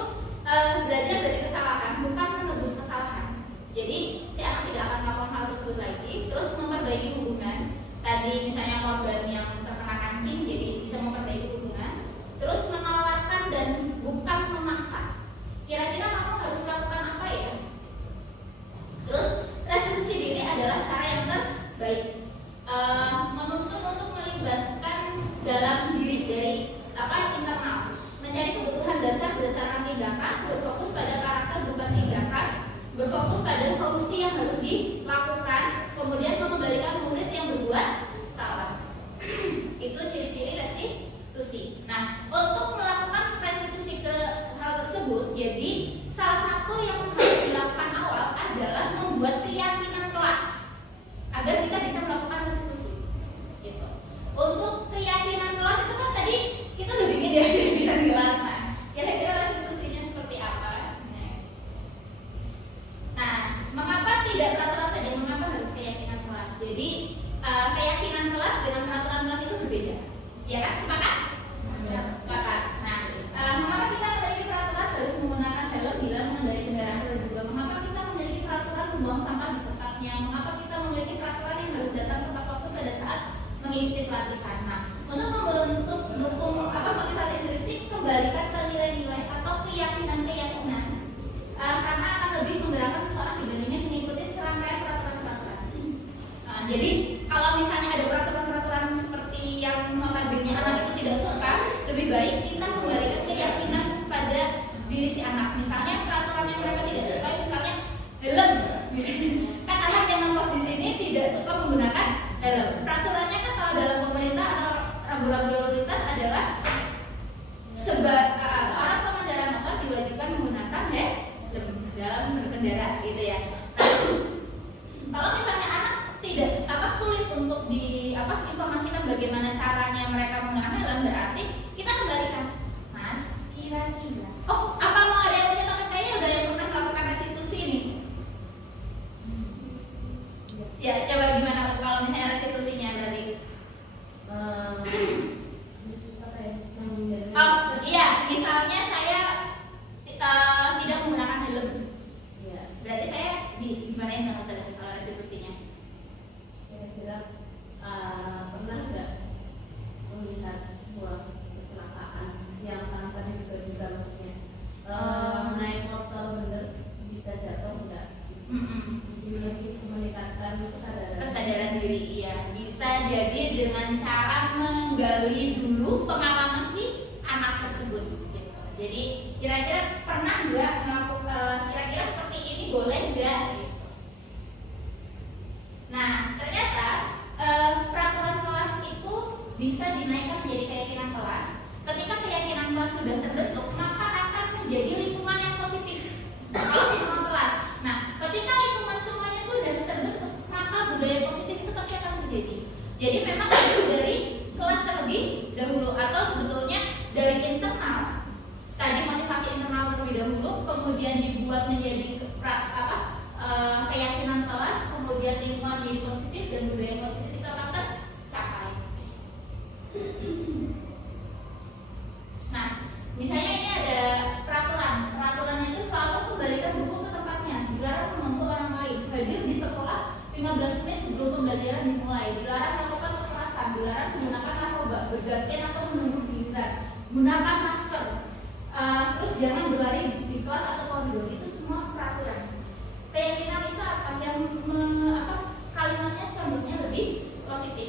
belajar dari kesalahan, bukan menebus kesalahan. Jadi si anak tidak akan melakukan hal tersebut lagi. Terus memperbaiki hubungan. Tadi misalnya korban yang terkena kancing, jadi bisa memperbaiki hubungan. Terus menawarkan dan bukan memaksa. Kira-kira kamu harus melakukan apa ya? Terus restitusi diri adalah cara yang terbaik. Menuntut untuk melibatkan dalam diri dari internal, mencari kebutuhan dasar berdasarkan tindakan, berfokus pada karakter bukan tindakan, berfokus pada solusi yang harus dilakukan, kemudian mengembalikan murid yang berbuat salah. Itu ciri-ciri restitusi. Nah, untuk melakukan restitusi ke hal tersebut, jadi salah satu yang harus dilakukan awal adalah membuat keyakinan kelas agar kita bisa melakukan restitusi. Gitu. Untuk keyakinan kelas itu kan tadi kita udah bikin ya keyakinan kelas. Nah, kira-kira restitusinya seperti apa? Nah, mengapa tidak peraturan saja? Mengapa harus keyakinan kelas? Jadi keyakinan kelas dengan peraturan kelas itu berbeda. Ya kan? Sepakat? Sepakat. Nah, mengapa kita memiliki peraturan harus menggunakan helm bila mengendarai kendaraan roda 2? Mengapa kita memiliki peraturan membuang sampah di tempatnya? Mengapa kita memiliki peraturan yang harus datang tepat waktu pada saat mengikuti pelatihan? Nah, untuk membentuk motivasi intrinsik, kembalikan ke nilai-nilai atau keyakinan-keyakinan karena akan lebih menggerakkan seseorang dibandingkan mengikuti serangkaian peraturan-peraturan. Nah, jadi kalau misalnya ada peraturan-peraturan seperti yang notabene anak itu tidak suka, lebih baik kita kembalikan keyakinan pada diri si anak. Misalnya peraturan yang mereka tidak suka, misalnya helm. Kan anak yang ngekos di sini tidak suka menggunakan helm. Peraturannya kan kalau dalam pemerintah atau rambu-rambu lalu lintas adalah seorang pengendara motor diwajibkan menggunakan helm dalam berkendara, gitu ya. Nah, kalau misalnya anak tidak sulit untuk informasikan bagaimana caranya mereka menggunakan helm, berarti kita kembalikan, Mas, kira-kira. Oh, apa mau ada yang punya teman kayaknya udah yang pernah melakukan restitusi nih? Ya, coba gimana Mas kalau misalnya restitusinya tadi? Oh, iya, misalnya saya tidak menggunakan helm. Berarti saya gimana ya Mas kalau restitusinya? Kira-kira pernah nggak melihat sebuah kecelakaan yang tanpa diduga-duga, maksudnya naik motor bener bisa jatuh enggak? Lebih meningkatkan kesadaran diri. Iya, bisa jadi dengan cara menggali dulu pengalaman si anak tersebut. Gitu. Jadi kira-kira pernah nggak melakukan kira-kira seperti ini boleh nggak? Gitu. Nah, ternyata peraturan kelas itu bisa dinaikkan menjadi keyakinan kelas. Ketika keyakinan kelas sudah terbentuk, maka akan menjadi lingkungan yang positif. Kalau semua kelas. Nah, ketika lingkungan semuanya sudah terbentuk, maka budaya positif itu pasti akan terjadi. Jadi memang harus dari kelas terlebih dahulu, atau sebetulnya dari internal. Tadi motivasi internal terlebih dahulu, kemudian dibuat menjadi keyakinan kelas, kemudian lingkungan menjadi positif dan budaya positif itu akan tercapai. Nah, misalnya ini ada peraturannya itu selalu kembalikan buku ke tempatnya, dilarang mengganggu orang lain, hadir di sekolah 15 menit sebelum pembelajaran dimulai, dilarang melakukan kekerasan, dilarang menggunakan narkoba, bergantian atau menunggu giliran, gunakan masker, terus jangan berlari di kelas atau koridor. Itu semua peraturan. Keyakinan itu apa yang kalimatnya condongnya lebih positif.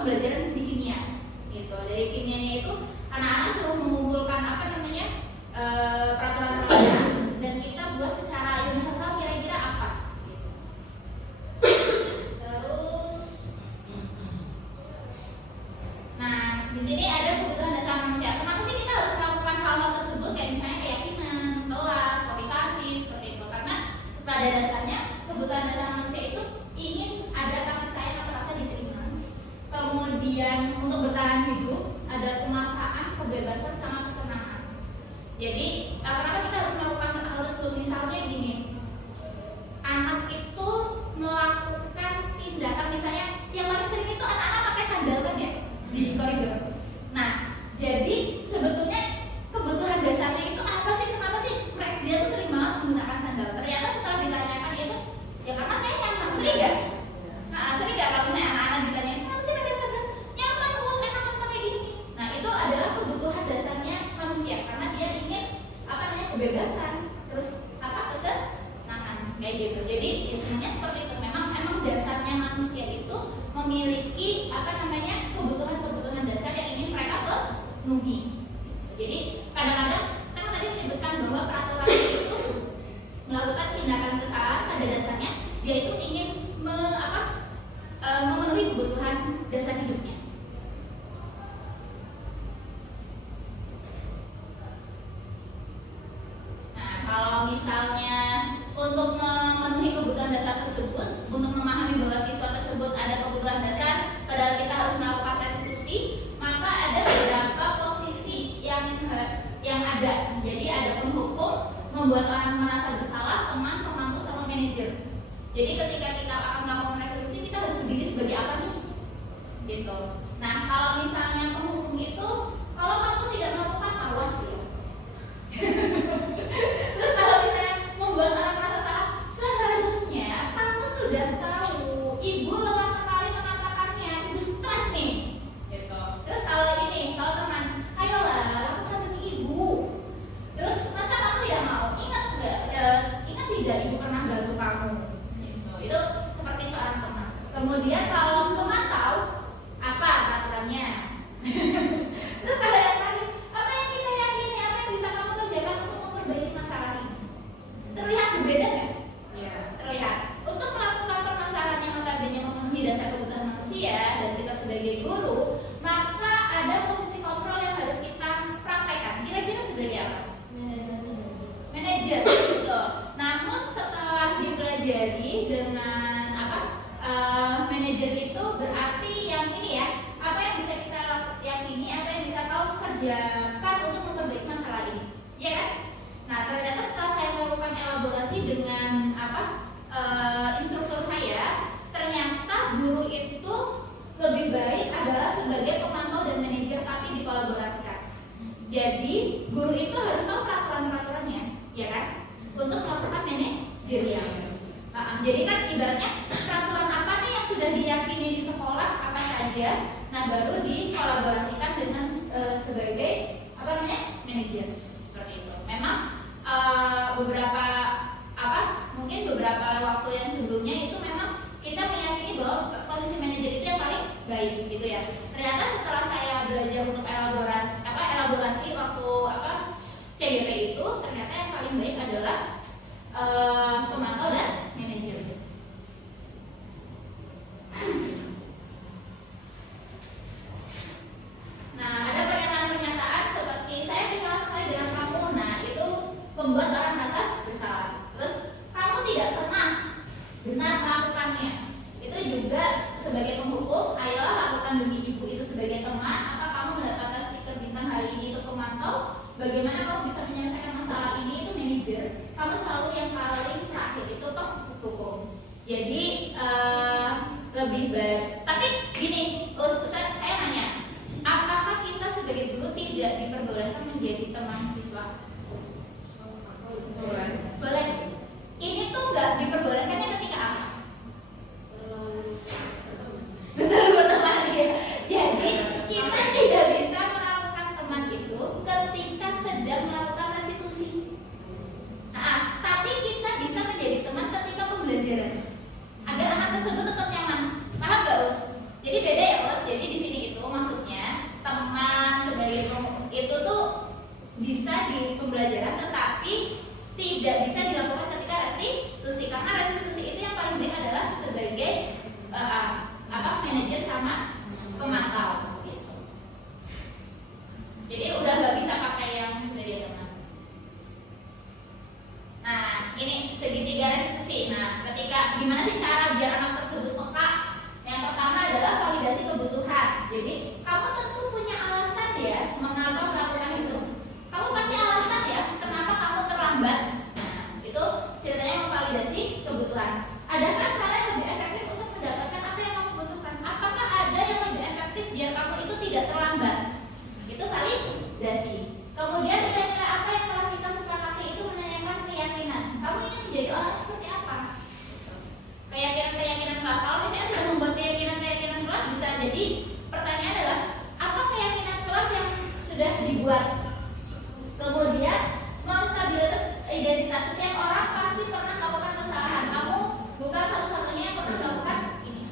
pembelajaran di kimia gitu. Dari kimianya itu anak-anak suruh mengumpulkan peraturan-peraturan dan kita buat secara universal kira-kira apa gitu. Terus nah di sini ada kebutuhan dasar manusia. Kenapa sih kita harus melakukan hal-hal tersebut, kayak misalnya keyakinan, kelas, motivasi seperti itu? Karena pada dasarnya kebutuhan dasar manusia itu ingin ada kasih sayang atau rasa diterima, kemudian untuk bertahan hidup ada pemaksaan, kebebasan sama kesenangan. Jadi kenapa kita harus melakukan hal tersebut? Misalnya gini, anak itu melakukan tindakan, misalnya yang paling sering itu anak-anak pakai sandal kan ya di koridor. Nah, jadi sebetulnya kebutuhan dasarnya itu apa sih? Kenapa sih dia tuh sering banget menggunakan sandal? Ternyata setelah ditanyakan itu, ya karena saya nyaman. Sering gak? Nah, sering gak kalau misalnya anak-anak ditanya, kenapa sih pakai sandal? Nyaman, saya enak pakai ini. Nah, itu adalah kebutuhan dasarnya manusia karena dia ingin kebebasan, terus kesenangan kayak gitu. Jadi isinya seperti itu. Memang dasarnya manusia itu memiliki kebutuhan-kebutuhan dasar yang ingin mereka penuhi. Jadi kadang-kadang kan tadi disebutkan bahwa peraturan itu melakukan tindakan kesalahan, pada dasarnya dia itu ingin memenuhi kebutuhan dasar hidupnya. Nah, kalau misalnya untuk memenuhi kebutuhan dasar tersebut, untuk memahami bahwa siswa tersebut ada kebutuhan dasar, padahal kita harus melakukan restitusi, maka ada beberapa posisi yang ada. Jadi ada penghukum, membuat orang merasa bersalah, teman, pemangku, sama manajer. Jadi ketika kita akan melakukan restitusi, kita harus berdiri sebagai apa nih? Gitu. Nah, kalau misalnya penghukum itu, kalau kamu tidak melakukan, awas ya. Terus kalau misalnya membuat anak merasa salah, seharusnya kamu sudah tahu, ibu lemas sekali mengatakannya, ibu stres nih, gitu. Terus kalau teman, ayolah lakukan demi ibu. Terus masa kamu tidak mau? Ingat tidak ibu pernah bantu kamu? Gitu. Itu seperti seorang teman. Kemudian kalau memantau, apa peraturannya? Terus kalau yang tadi, apa yang kita yakini, apa yang bisa kamu kerjakan untuk memperbaiki masalah ini? Terlihat berbeda nggak? Iya. Terlihat. Untuk melakukan permasalahan yang notabene memenuhi dasar kebutuhan manusia dan kita sebagai guru, maka ada posisi kontrol yang harus kita praktekkan. Kira-kira sebagai apa? Manajer. Gitu. Namun setelah dipelajari dengan manajer itu berarti yang ini ya, apa yang bisa kita yakini, apa yang bisa kau kerjakan untuk memperbaiki masalah ini, ya kan? Nah, ternyata setelah saya melakukan elaborasi dengan instruktur saya, ternyata guru itu lebih baik adalah sebagai pemantau dan manajer, tapi dikolaborasikan. Jadi guru itu harus tahu peraturan-peraturannya, ya kan? Untuk melakukan manajerial. Jadi kan ibaratnya peraturan apa nih yang sudah diyakini di sekolah apa saja, nah baru dikolaborasikan dengan sebagai manajer seperti itu. Memang mungkin beberapa waktu yang sebelumnya itu memang kita meyakini bahwa posisi manajer itu yang paling baik gitu ya. Ternyata setelah saya belajar untuk elaborasi waktu CGP itu, ternyata yang paling baik adalah pemantau dan manajer. Nah, ada pernyataan-pernyataan seperti saya kecewa sekali dengan kamu. Nah, itu membuat orang merasa bersalah. Terus kamu tidak pernah benar melakukannya. Itu juga sebagai penghukum, ayolah lakukan demi ibu, itu sebagai tidak terlambat. Itu validasi. Kemudian nilai-nilai apa yang telah kita sepakati itu menanyakan keyakinan. Kamu ingin menjadi orang seperti apa? Keyakinan kelas. Kalau misalnya sudah membuat keyakinan kelas, bisa jadi pertanyaan adalah apa keyakinan kelas yang sudah dibuat. Kemudian mau stabilitas identitas. Setiap orang pasti pernah melakukan kesalahan. Kamu bukan satu-satunya yang pernah melakukan ini.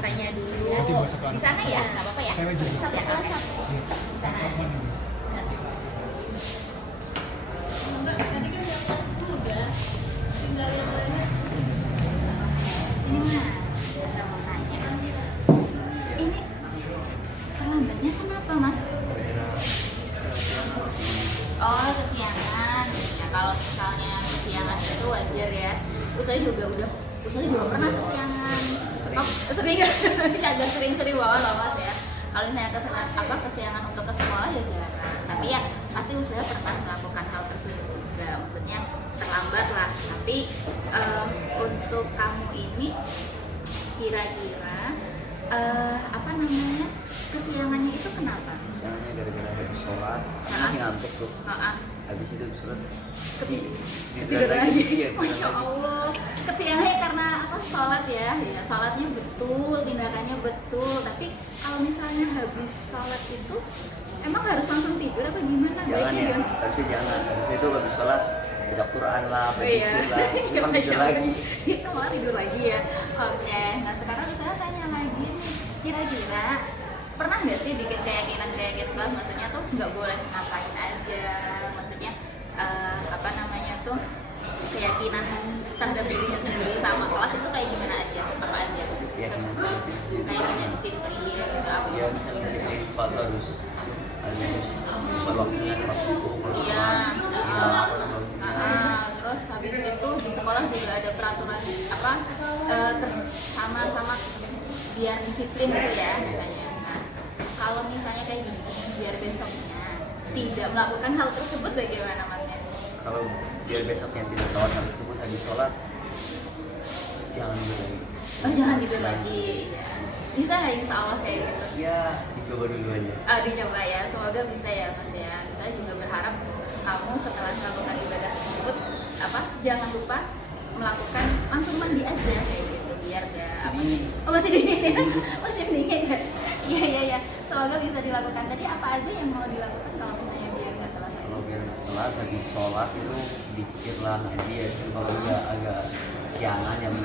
lantainya dulu. Nanti buat satu anak. Di sana ya, nggak apa-apa ya. Cewek juga. Ya, oke. Di sana aja. Enggak, tadi kan yang kelas 10 udah. Tinggal yang lainnya. Sini mas, kita mau tanya. Ini terlambatnya kenapa mas? Oh kesiangan. Ya kalau misalnya kesiangan itu wajar ya. Usai juga pernah kesiangan. Oh sering agak sering-sering banget loh mas ya. Kalau misalnya kesiangan untuk ke sekolah ya jarang. Tapi ya pasti Usaya pernah melakukan hal tersebut juga. Maksudnya terlambat lah. Tapi untuk kamu ini kira-kira kesiangannya itu kenapa? Misalnya gara-gara habis sholat, masih ngantuk tuh. Habis itu sholat, Tidur lagi. Iya, Masya Allah. Kesiangannya karena sholat ya. Ya sholatnya betul, tindakannya betul. Tapi kalau misalnya habis sholat itu emang harus langsung tidur atau gimana? Jangan Baiknya ya, gimana? harusnya jangan. Habis itu habis sholat, baca Quran lah, Oh iya. berzikir lah, Ya, cuma Masya tidur Allah. lagi. Itu malah tidur lagi ya. Oke. Nah sekarang saya tanya lagi nih. Kira-kira pernah nggak sih bikin keyakinan kelas? Maksudnya tuh nggak boleh ngapain aja. Maksudnya keyakinan terhadap dirinya sendiri sama kelas itu kayak gimana aja? Apa aja? Keyakinan. Kayak punya disiplin gitu apa? Ya misalnya kita sholat harus sholat waktunya tepat waktu. Iya. Iya. Terus habis itu di sekolah juga ada peraturan sama biar disiplin gitu ya misalnya. Nah, kalau misalnya kayak gini biar besoknya tidak melakukan hal tersebut bagaimana masnya? Kalau biar besoknya tidak lewat hal tersebut habis sholat, jangan berlagi. Oh jangan tidur lagi ya. Bisa nggak insya Allah kayak gitu? Ya dicoba dulu aja. Dicoba ya, semoga bisa ya mas ya. Saya juga berharap kamu setelah melakukan ibadah tersebut jangan lupa melakukan langsung mandi aja kayak gitu biar masih dingin ya? Masih dingin ya? Iya semoga bisa dilakukan. Tadi apa aja yang mau dilakukan kalau misalnya biar nggak telat? Kalau biar nggak telat habis sholat itu dipikirlah nanti ya kalau udah agak siangan jam 6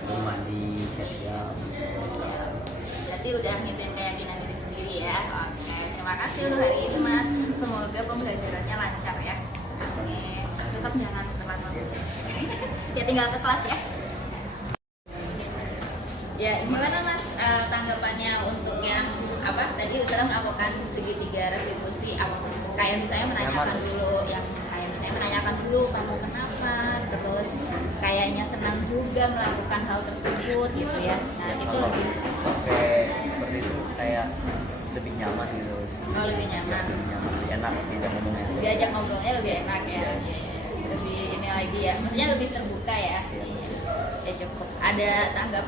baru mandi siap-siap. Berarti udah ngikutin keyakinan diri sendiri ya. Oke, terima kasih untuk hari ini mas. Semoga pembelajarannya lancar ya. Amin. Besok jangan telat banget. Ya tinggal ke kelas ya. Ya gimana mas tanggapannya untuk yang tadi Ustazah melakukan segitiga restitusi kayak misalnya menanyakan dulu kamu kenapa, terus kayaknya senang juga melakukan hal tersebut gitu ya. Nah itu lebih seperti itu kayak lebih nyaman gitu. lebih nyaman. Lebih enak diajak ngomongnya. Diajak ngobrolnya lebih enak ya. Lebih ini lagi ya, maksudnya lebih terbuka ya. Ya cukup. Ada tanggap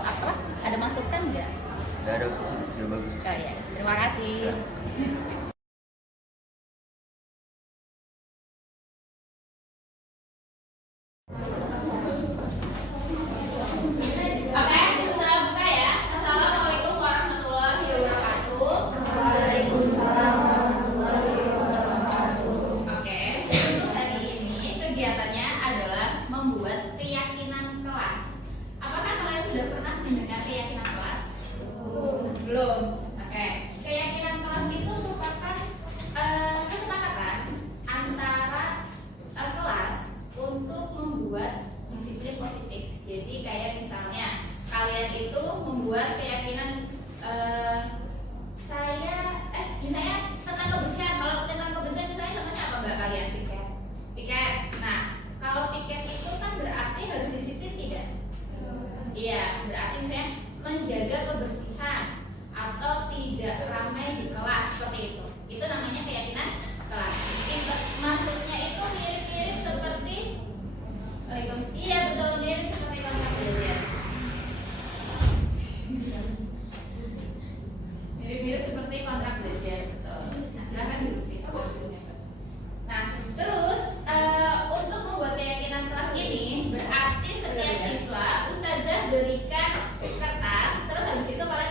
ada masukan nggak? Nggak ada, sudah bagus. Oh ya, terima kasih. Oke, usaha buka ya. Assalamualaikum warahmatullahi wabarakatuh. Waalaikumsalam warahmatullahi wabarakatuh. Oke, untuk hari ini kegiatannya adalah membuat keyakinan kelas. Apakah kalian sudah pernah mendengar keyakinan kelas? Belum. Oke, keyakinan kelas itu merupakan kesepakatan antara kelas untuk membuat disiplin positif. Jadi kayak misalnya kalian itu membuat keyakinan misalnya tentang kebersihan. Kalau tentang kebersihan misalnya contohnya apa mbak kalian? Piket. Nah kalau piket itu kan berarti harus disiplin tidak? Iya, berarti misalnya menjaga kebersihan atau tidak ramai di kelas seperti itu. Itu namanya keyakinan kelas. Maksudnya itu mirip-mirip seperti iya betul, mirip seperti kontrak belajar. Mirip-mirip seperti kontrak belajar, betul. Nah silahkan duduk sih. Nah terus untuk membuat keyakinan kelas ini berarti setiap siswa ustazah berikan kertas, terus habis itu kalian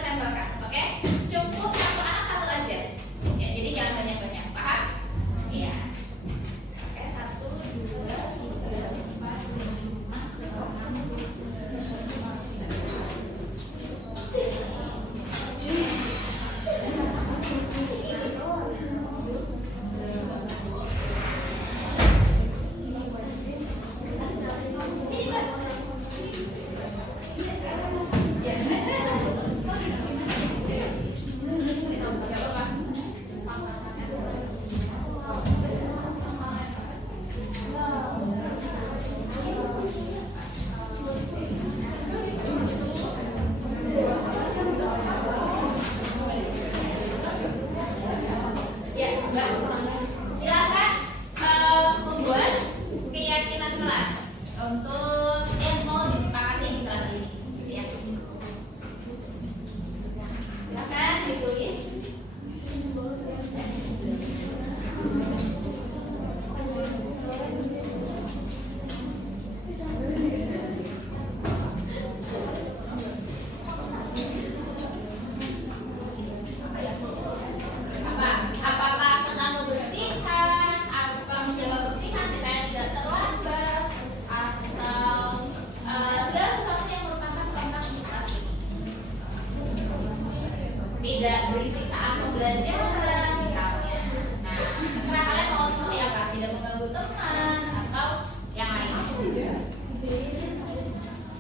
tidak berisik saat pembelajaran misalnya. Nah, terserah kalian mau seperti apa, tidak mengganggu teman atau yang lain.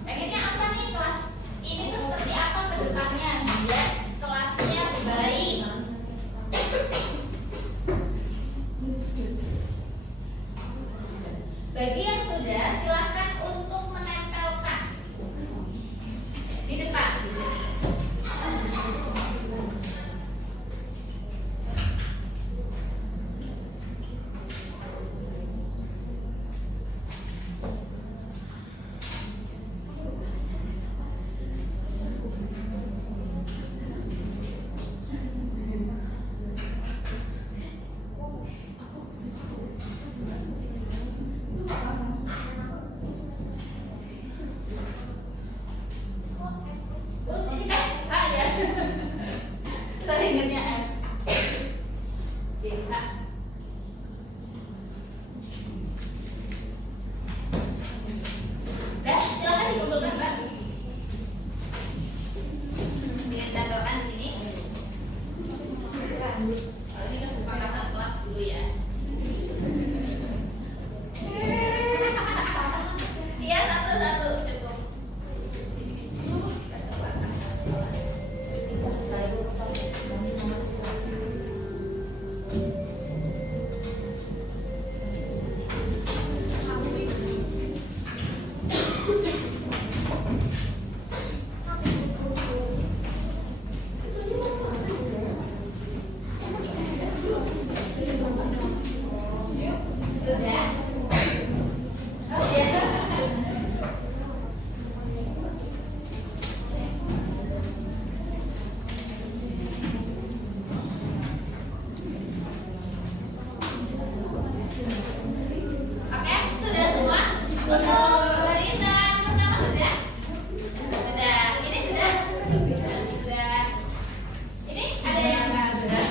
Pengennya apa nih kelas ini tuh seperti apa ke depannya biar kelasnya baik. Bagi yang sudah, silakan untuk menempelkan di depan di sini. Terus ini ya. Saya ingatnya H. Dan silakan dikumpulkan Mbak. Ditempelkan di sini. Kalau ini kesepakatan kelas dulu ya. Iya, satu-satu cukup. Sudah? Oh iya. Oke, sudah semua? Untuk barisan pertama sudah? Sudah. Ini sudah? Sudah. Ini ada yang enggak sudah?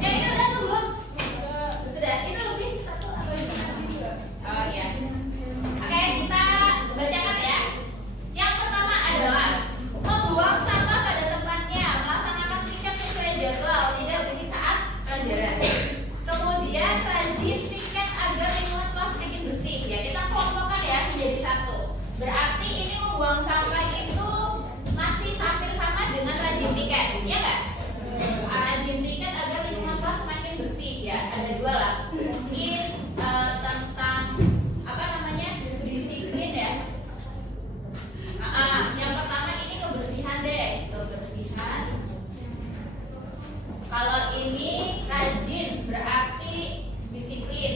Ini udah belum? Sudah. Itu lebih satu apa dua? Oh iya. Oke, kita bacakan ya. Yang pertama adalah membuang sampah pada tempatnya, melaksanakan piket sesuai jadwal, tidak berisik saat pelajaran. Kemudian rajin piket agar lingkungan kelas makin bersih. Ya, kita kelompokkan ya menjadi satu. Berarti ini membuang sampah itu masih hampir sama dengan rajin piket, ya nggak? Rajin piket agar lingkungan kelas semakin bersih. Ya, ada dua lah. Mungkin tentang apa namanya disiplin ya. Yang pertama ini kebersihan deh, kebersihan. Kalau ini rajin berarti disiplin.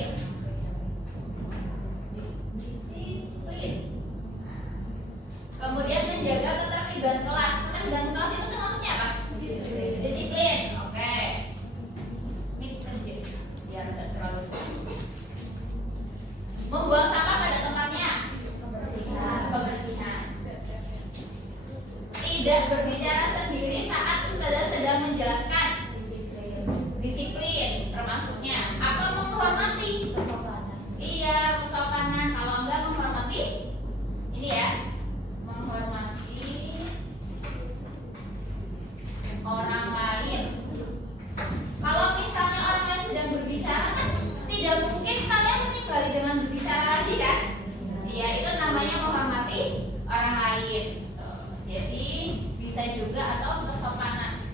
Disiplin. Kemudian menjaga ketertiban kelas. Ketertiban kelas itu maksudnya apa? Disiplin. Oke. Ini kecil biar tidak terlalu. Membuang sampah pada tempatnya. Kebersihan. Tidak berbicara sendiri saat ustazah sedang menjelaskan. Disiplin termasuknya. Apa menghormati? Iya, kesopanan. Kalau enggak menghormati, ini ya, menghormati orang lain. Kalau misalnya orang yang sedang berbicara kan tidak mungkin kalian meninggali dengan berbicara lagi kan? Iya, itu namanya menghormati orang lain. Tuh. Jadi bisa juga atau kesopanan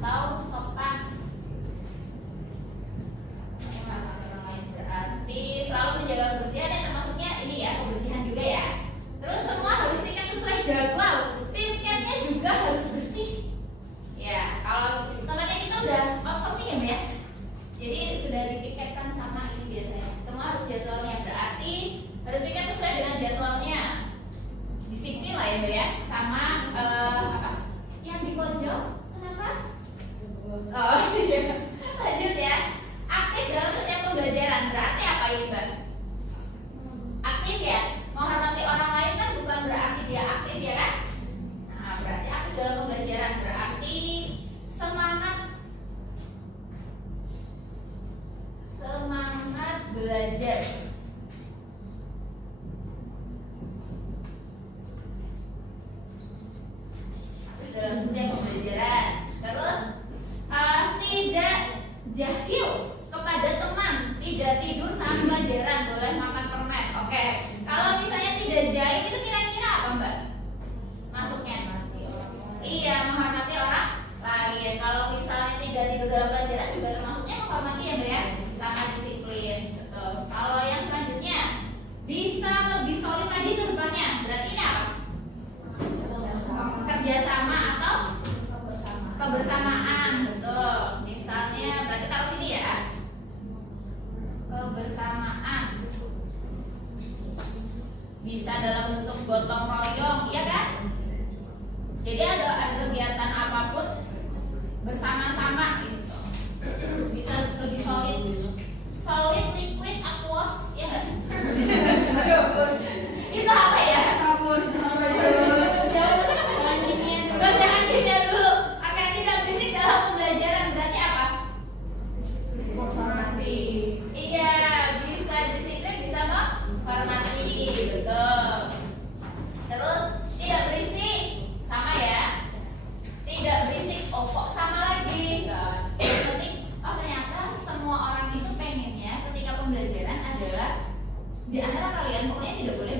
atau sopan. Menghormati orang lain berarti selalu menjaga kebersihan dan termasuknya ini ya kebersihan juga ya. Terus semua harus piket sesuai jadwal. Piketnya juga harus bersih. Ya, kalau tempatnya kita udah outsourcing ya Mbak ya. Jadi sudah dipiketkan sama ini biasanya. Semua harus jadwalnya, berarti harus piket sesuai dengan jadwalnya. Disiplin lah ya Mbak ya. Sama apa? Yang di pojok, kenapa? Oh iya. Lanjut ya. Aktif dalam setiap pembelajaran. Berarti apa ini Mbak? Aktif ya. Menghormati orang lain kan bukan berarti dia aktif ya kan? Nah, berarti aktif dalam pembelajaran berarti semangat belajar. Dalam setiap pembelajaran pembelajaran. Terus tidak jahil kepada teman, tidak tidur saat pelajaran, boleh makan permen. Oke. Kalau misalnya tidak jahil itu kira-kira apa, Mbak? Masuknya? Iya, menghormati orang lain. Kalau misalnya tidak tidur dalam pelajaran juga termasuknya menghormati ya, Mbak ya. Sangat disiplin. Betul. Kalau yang selanjutnya bisa lebih solid lagi ke depannya. Berarti ini apa? Kerjasama atau kebersamaan. Betul. Misalnya berarti taruh sini ya. Kebersamaan. Bisa dalam bentuk gotong royong, iya kan? Jadi ada kegiatan apapun bersama-sama gitu. Bisa lebih solid. Solid, liquid, aqueous, ya kan? Itu apa ya? Jangan kimia dulu. Akan tidak berisik dalam pembelajaran berarti apa? Menghormati. Iya, bisa disiplin, bisa menghormati, betul. Terus tidak berisik, sama ya. Tidak berisik, oh kok sama lagi kan? Yang penting, oh ternyata semua orang itu pengennya ketika pembelajaran adalah di antara kalian pokoknya tidak boleh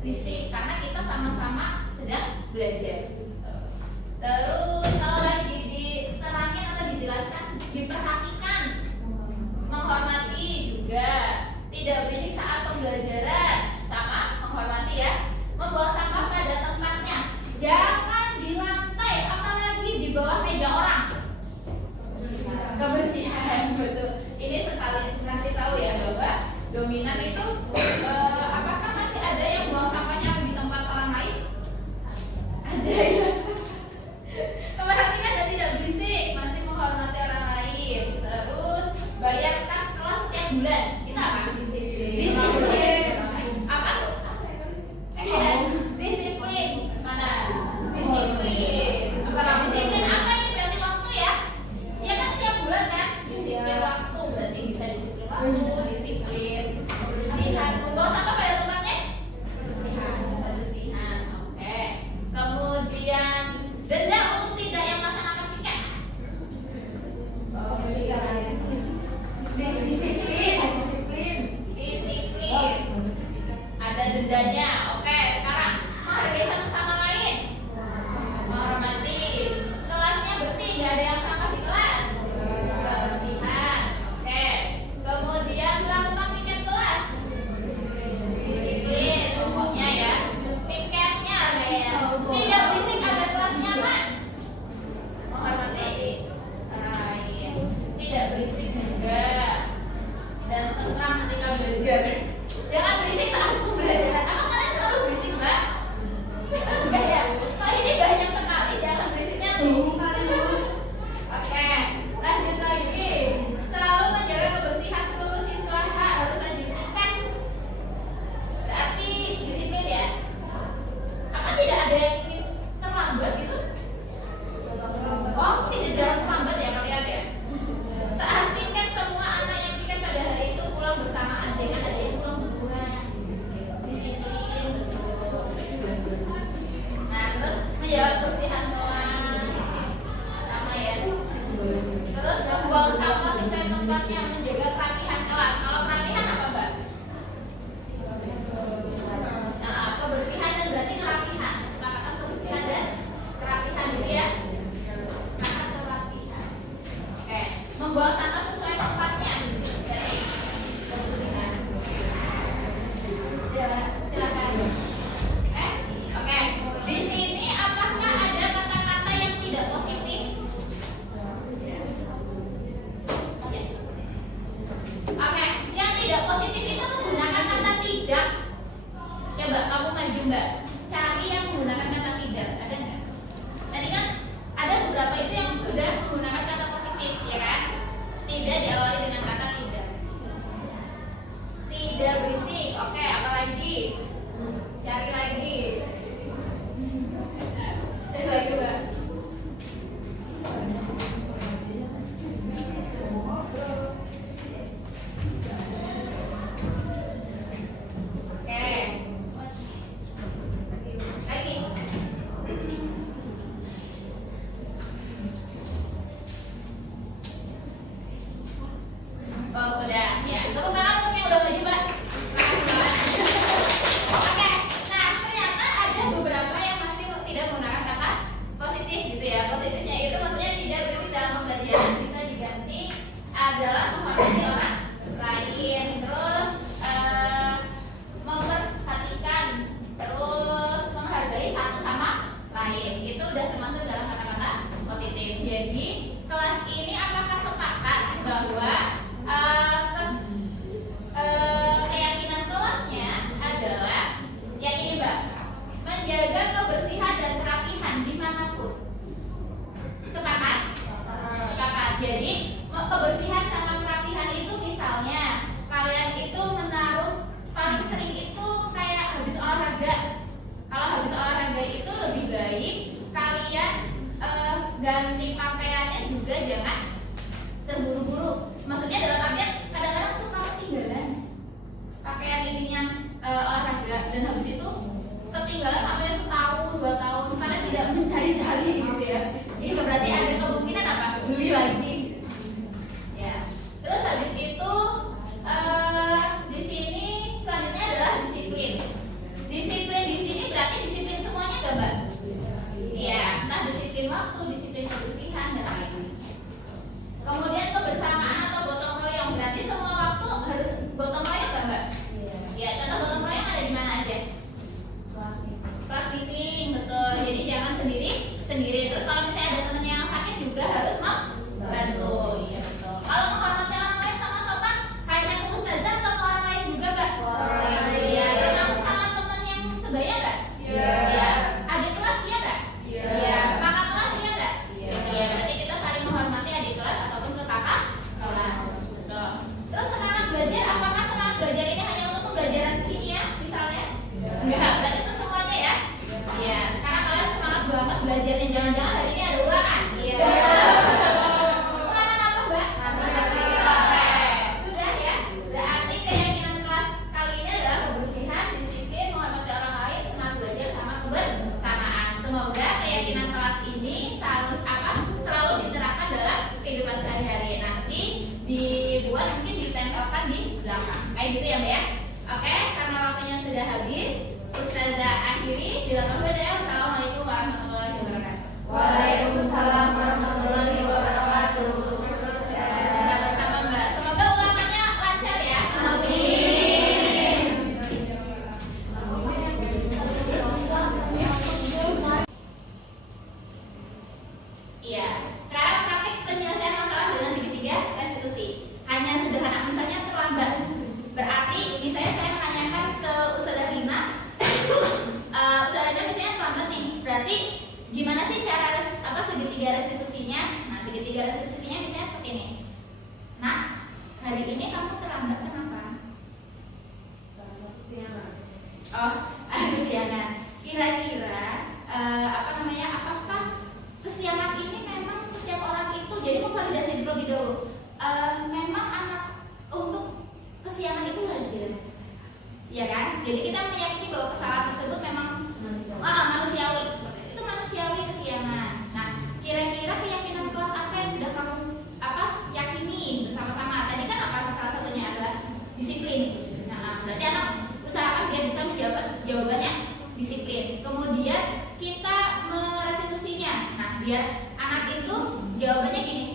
berisik karena kita sama-sama sedang belajar. Terus kalau lagi diterangin atau dijelaskan, diperhatikan, menghormati juga, tidak berisik saat pembelajaran, sama menghormati ya, membawa sampah pada tempatnya, jangan di lantai, apalagi di bawah meja orang. Kebersihan, betul. Ini sekali ngasih tahu ya Bapak, dominan itu apakah masih ada yang buang sampahnya di tempat orang lain? Ada ya. Keperhatian dan tidak berisik, masih menghormati orang lain. Terus bayar kas kelas setiap bulan. Itu apa? Disiplin. Apa? Disiplin. Mana? Disiplin. Apa? Disiplin apa ini berarti waktu ya? Ya kan setiap bulan kan? Disiplin waktu berarti bisa disiplin waktu, disiplin kebersihan. Membawa sampah pada tempatnya? Kebersihan. Oke. Kemudian denda untuk tidak yang melaksanakan piket. Disiplin. Ada dendanya. Oke, sekarang menghargai satu sama lain. Menghormati. Kelasnya bersih, nggak ada yang sampah di kelas. Kebersihan. Oke. Kemudian melakukan piket kelas. Disiplin. Pokoknya ya. Piketnya kayaknya. Tidak berisik agar kelas nyaman. Menghormati orang lain. Tidak berisik juga. Dan tentram ketika belajar. Jangan berisik saat pembelajaran. Apa kalian selalu berisik, Mbak? Enggak ya? Soal ini banyak sekali. Jangan berisiknya tuh. Oke, lanjut lagi. Selalu menjaga kebersihan seluruh siswa harus lanjutkan. Berarti disiplin ya. Apa tidak ada yang ingin terlambat gitu? Oh, tidak jarang terlambat ya kalian ya? Saat piket semua anak yang piket pada hari itu pulang bersamaan, jangan ada yang pulang berkurang. Disiplin, betul. Nah, terus menjaga kebersihan kelas sama ya. Terus membuang sampah sesuai tempatnya, menjaga kerapihan kelas. Kalau kerapihan apa, Mbak? Nah, kebersihan dan berarti kerapihan. Kesepakatan kebersihan dan kerapihan dulu ya. Kata kebersihan. Oke, membawa sampah sesuai tempatnya. Jadi kebersihan. Silakan. Oke. Di sini apakah ada kata-kata yang tidak positif? Oke, yang tidak positif itu menggunakan kata tidak. Coba kamu maju Mbak, cari yang menggunakan kata tidak. Ada nggak? Tadi kan ada beberapa itu yang sudah menggunakan kata positif, ya kan? Jadi kelas ini apakah sepakat bahwa keyakinan kelasnya adalah yang ini Mbak, menjaga kebersihan dan kerapihan dimanapun. Sepakat? Sepakat. Jadi kebersihan sama kerapihan itu misalnya kalian itu menaruh paling sering itu kayak habis olahraga. Kalau habis olahraga itu lebih baik kalian ganti pakaiannya juga jangan terburu-buru. Maksudnya dalam artian kadang-kadang suka ketinggalan pakaian ininya olahraga dan habis itu ketinggalan sampai setahun 2 tahun karena tidak mencari-cari gitu ya. Itu berarti ada kemungkinan apa? Beli lagi. Ya. Terus habis itu di sini selanjutnya adalah disiplin. Disiplin di sini berarti disiplin semuanya enggak, Mbak? Iya, nah disiplin waktu, disiplin kebersihan dan lain-lain. Kemudian kebersamaan atau gotong royong berarti semua waktu harus gotong royong enggak, Mbak? Ya, contoh gotong royong ada di mana aja? Kelas meeting, betul. Jadi jangan sendiri. Terus kalau misalnya ada teman yang sakit juga harus membantu. Iya, betul. Kalau menghormati orang lain sama sopan hanya ke ustazah atau ke orang lain juga, Mbak? Iya. Termasuk sama teman yang sebaya enggak? Iya. Adik kelas iya enggak? Iya. Kakak kelas iya enggak? Iya. Berarti kita saling menghormati adik kelas ataupun ke kakak kelas. Betul. Terus semangat belajar, apakah semangat belajar ini hanya untuk pembelajaran kimia misalnya? Enggak, berarti itu semuanya ya? Iya. Sekarang kalian semangat banget belajarnya, jangan-jangan hari ini ada ulangan. Iya. Ulangan apa, Mbak? Oke. Sudah ya? Berarti keyakinan kelas kali ini adalah kebersihan, disiplin, menghormati orang lain, semangat belajar sama kebersamaan. Semoga keyakinan kelas ini selalu diterapkan dalam kehidupan sehari-hari. Nanti dibuat mungkin ditempelkan di belakang. Kayak gitu ya, Mbak ya? Oke, karena waktunya sudah habis, Ustazah akhiri. Bila perlu Assalamualaikum warahmatullahi wabarakatuh. Waalaikumsalam warahmatullahi wabarakatuh. Sama-sama Mbak. Semoga ulangannya lancar ya. Iya. Sekarang praktik penyelesaian masalah dengan segitiga restitusi. Hanya sederhana, misalnya terlambat. Berarti misalnya saya menanyakan ke Ustazah Rina, Ustazah Rina misalnya terlambat nih. Berarti gimana sih cara segitiga restitusinya? Nah, segitiga restitusinya misalnya seperti ini. Nah, hari ini kamu terlambat kenapa? Oh, kesiangan. Kira-kira apakah kesiangan ini memang setiap orang itu, jadi memvalidasi terlebih dahulu. Memang anak untuk kesiangan itu wajar, ya kan? Jadi kita meyakini bahwa kesalahan tersebut memang manusiawi, seperti itu. Itu manusiawi kesiangan. Nah, kira-kira keyakinan kelas apa yang sudah kamu yakini bersama-sama? Tadi kan salah satunya adalah disiplin. Nah, berarti anak usahakan biar bisa menjawab jawabannya disiplin. Kemudian kita merestitusinya. Nah, biar anak itu jawabannya gini,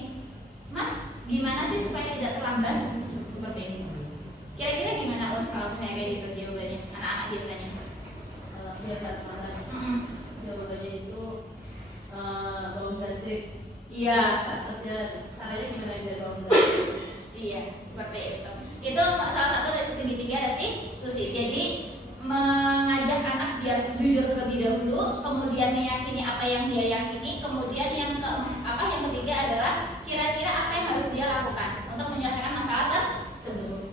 Mas, gimana sih supaya tidak terlambat? Seperti ini. Kira-kira gimana kalau misalnya kayak gitu jawabannya anak-anak biasanya? Kalau biasa jawabannya itu bangun basic. Iya. Caranya gimana biar bangun basic? Iya, seperti itu. Itu salah satu dari segitiga restitusi. Jadi mengajak anak biar jujur terlebih dahulu, kemudian meyakini apa yang dia yakini, kemudian yang ketiga adalah kira-kira apa yang harus dia lakukan untuk menyelesaikan masalah tersebut.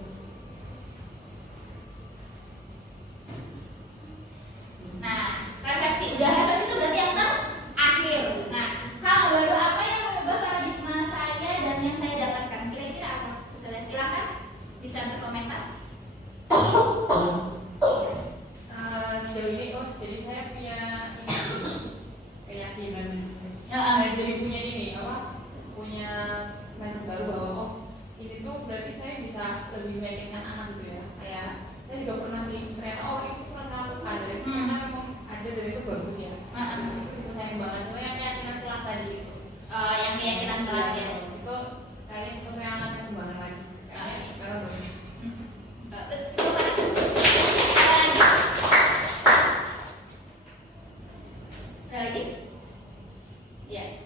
Nah, refleksi itu berarti yang terakhir. Nah, hal baru apa yang mengubah paradigma saya dan yang saya dapatkan? Kira-kira apa? Silakan bisa berkomentar. Sejauh ini jadi saya punya keyakinan. Jadi punya punya mindset baru bahwa ini tuh berarti saya bisa lebih meyakinkan anak gitu ya. Kayak saya juga pernah sih ternyata itu pernah lakukan dari karena memang ada dari itu bagus ya. Itu bisa saya kembangkan. Cuma yang keyakinan kelas tadi itu. Yang keyakinan kelas ya. Itu kayaknya sebenarnya anak saya kembangkan lagi. Karena bagus. Ada lagi? Ya.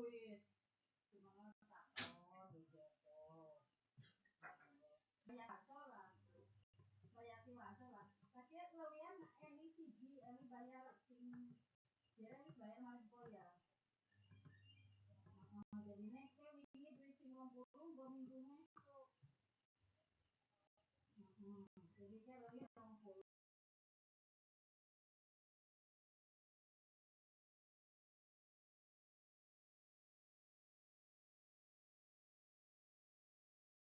duit. Cuma takon dijopo. Bayar lah. Bayar lah. Tapi lewian ini siji, ini bayar sing jadi bayar malih ya. Jadi nek wingi duit 50 go minggu tuh. Jadi kalau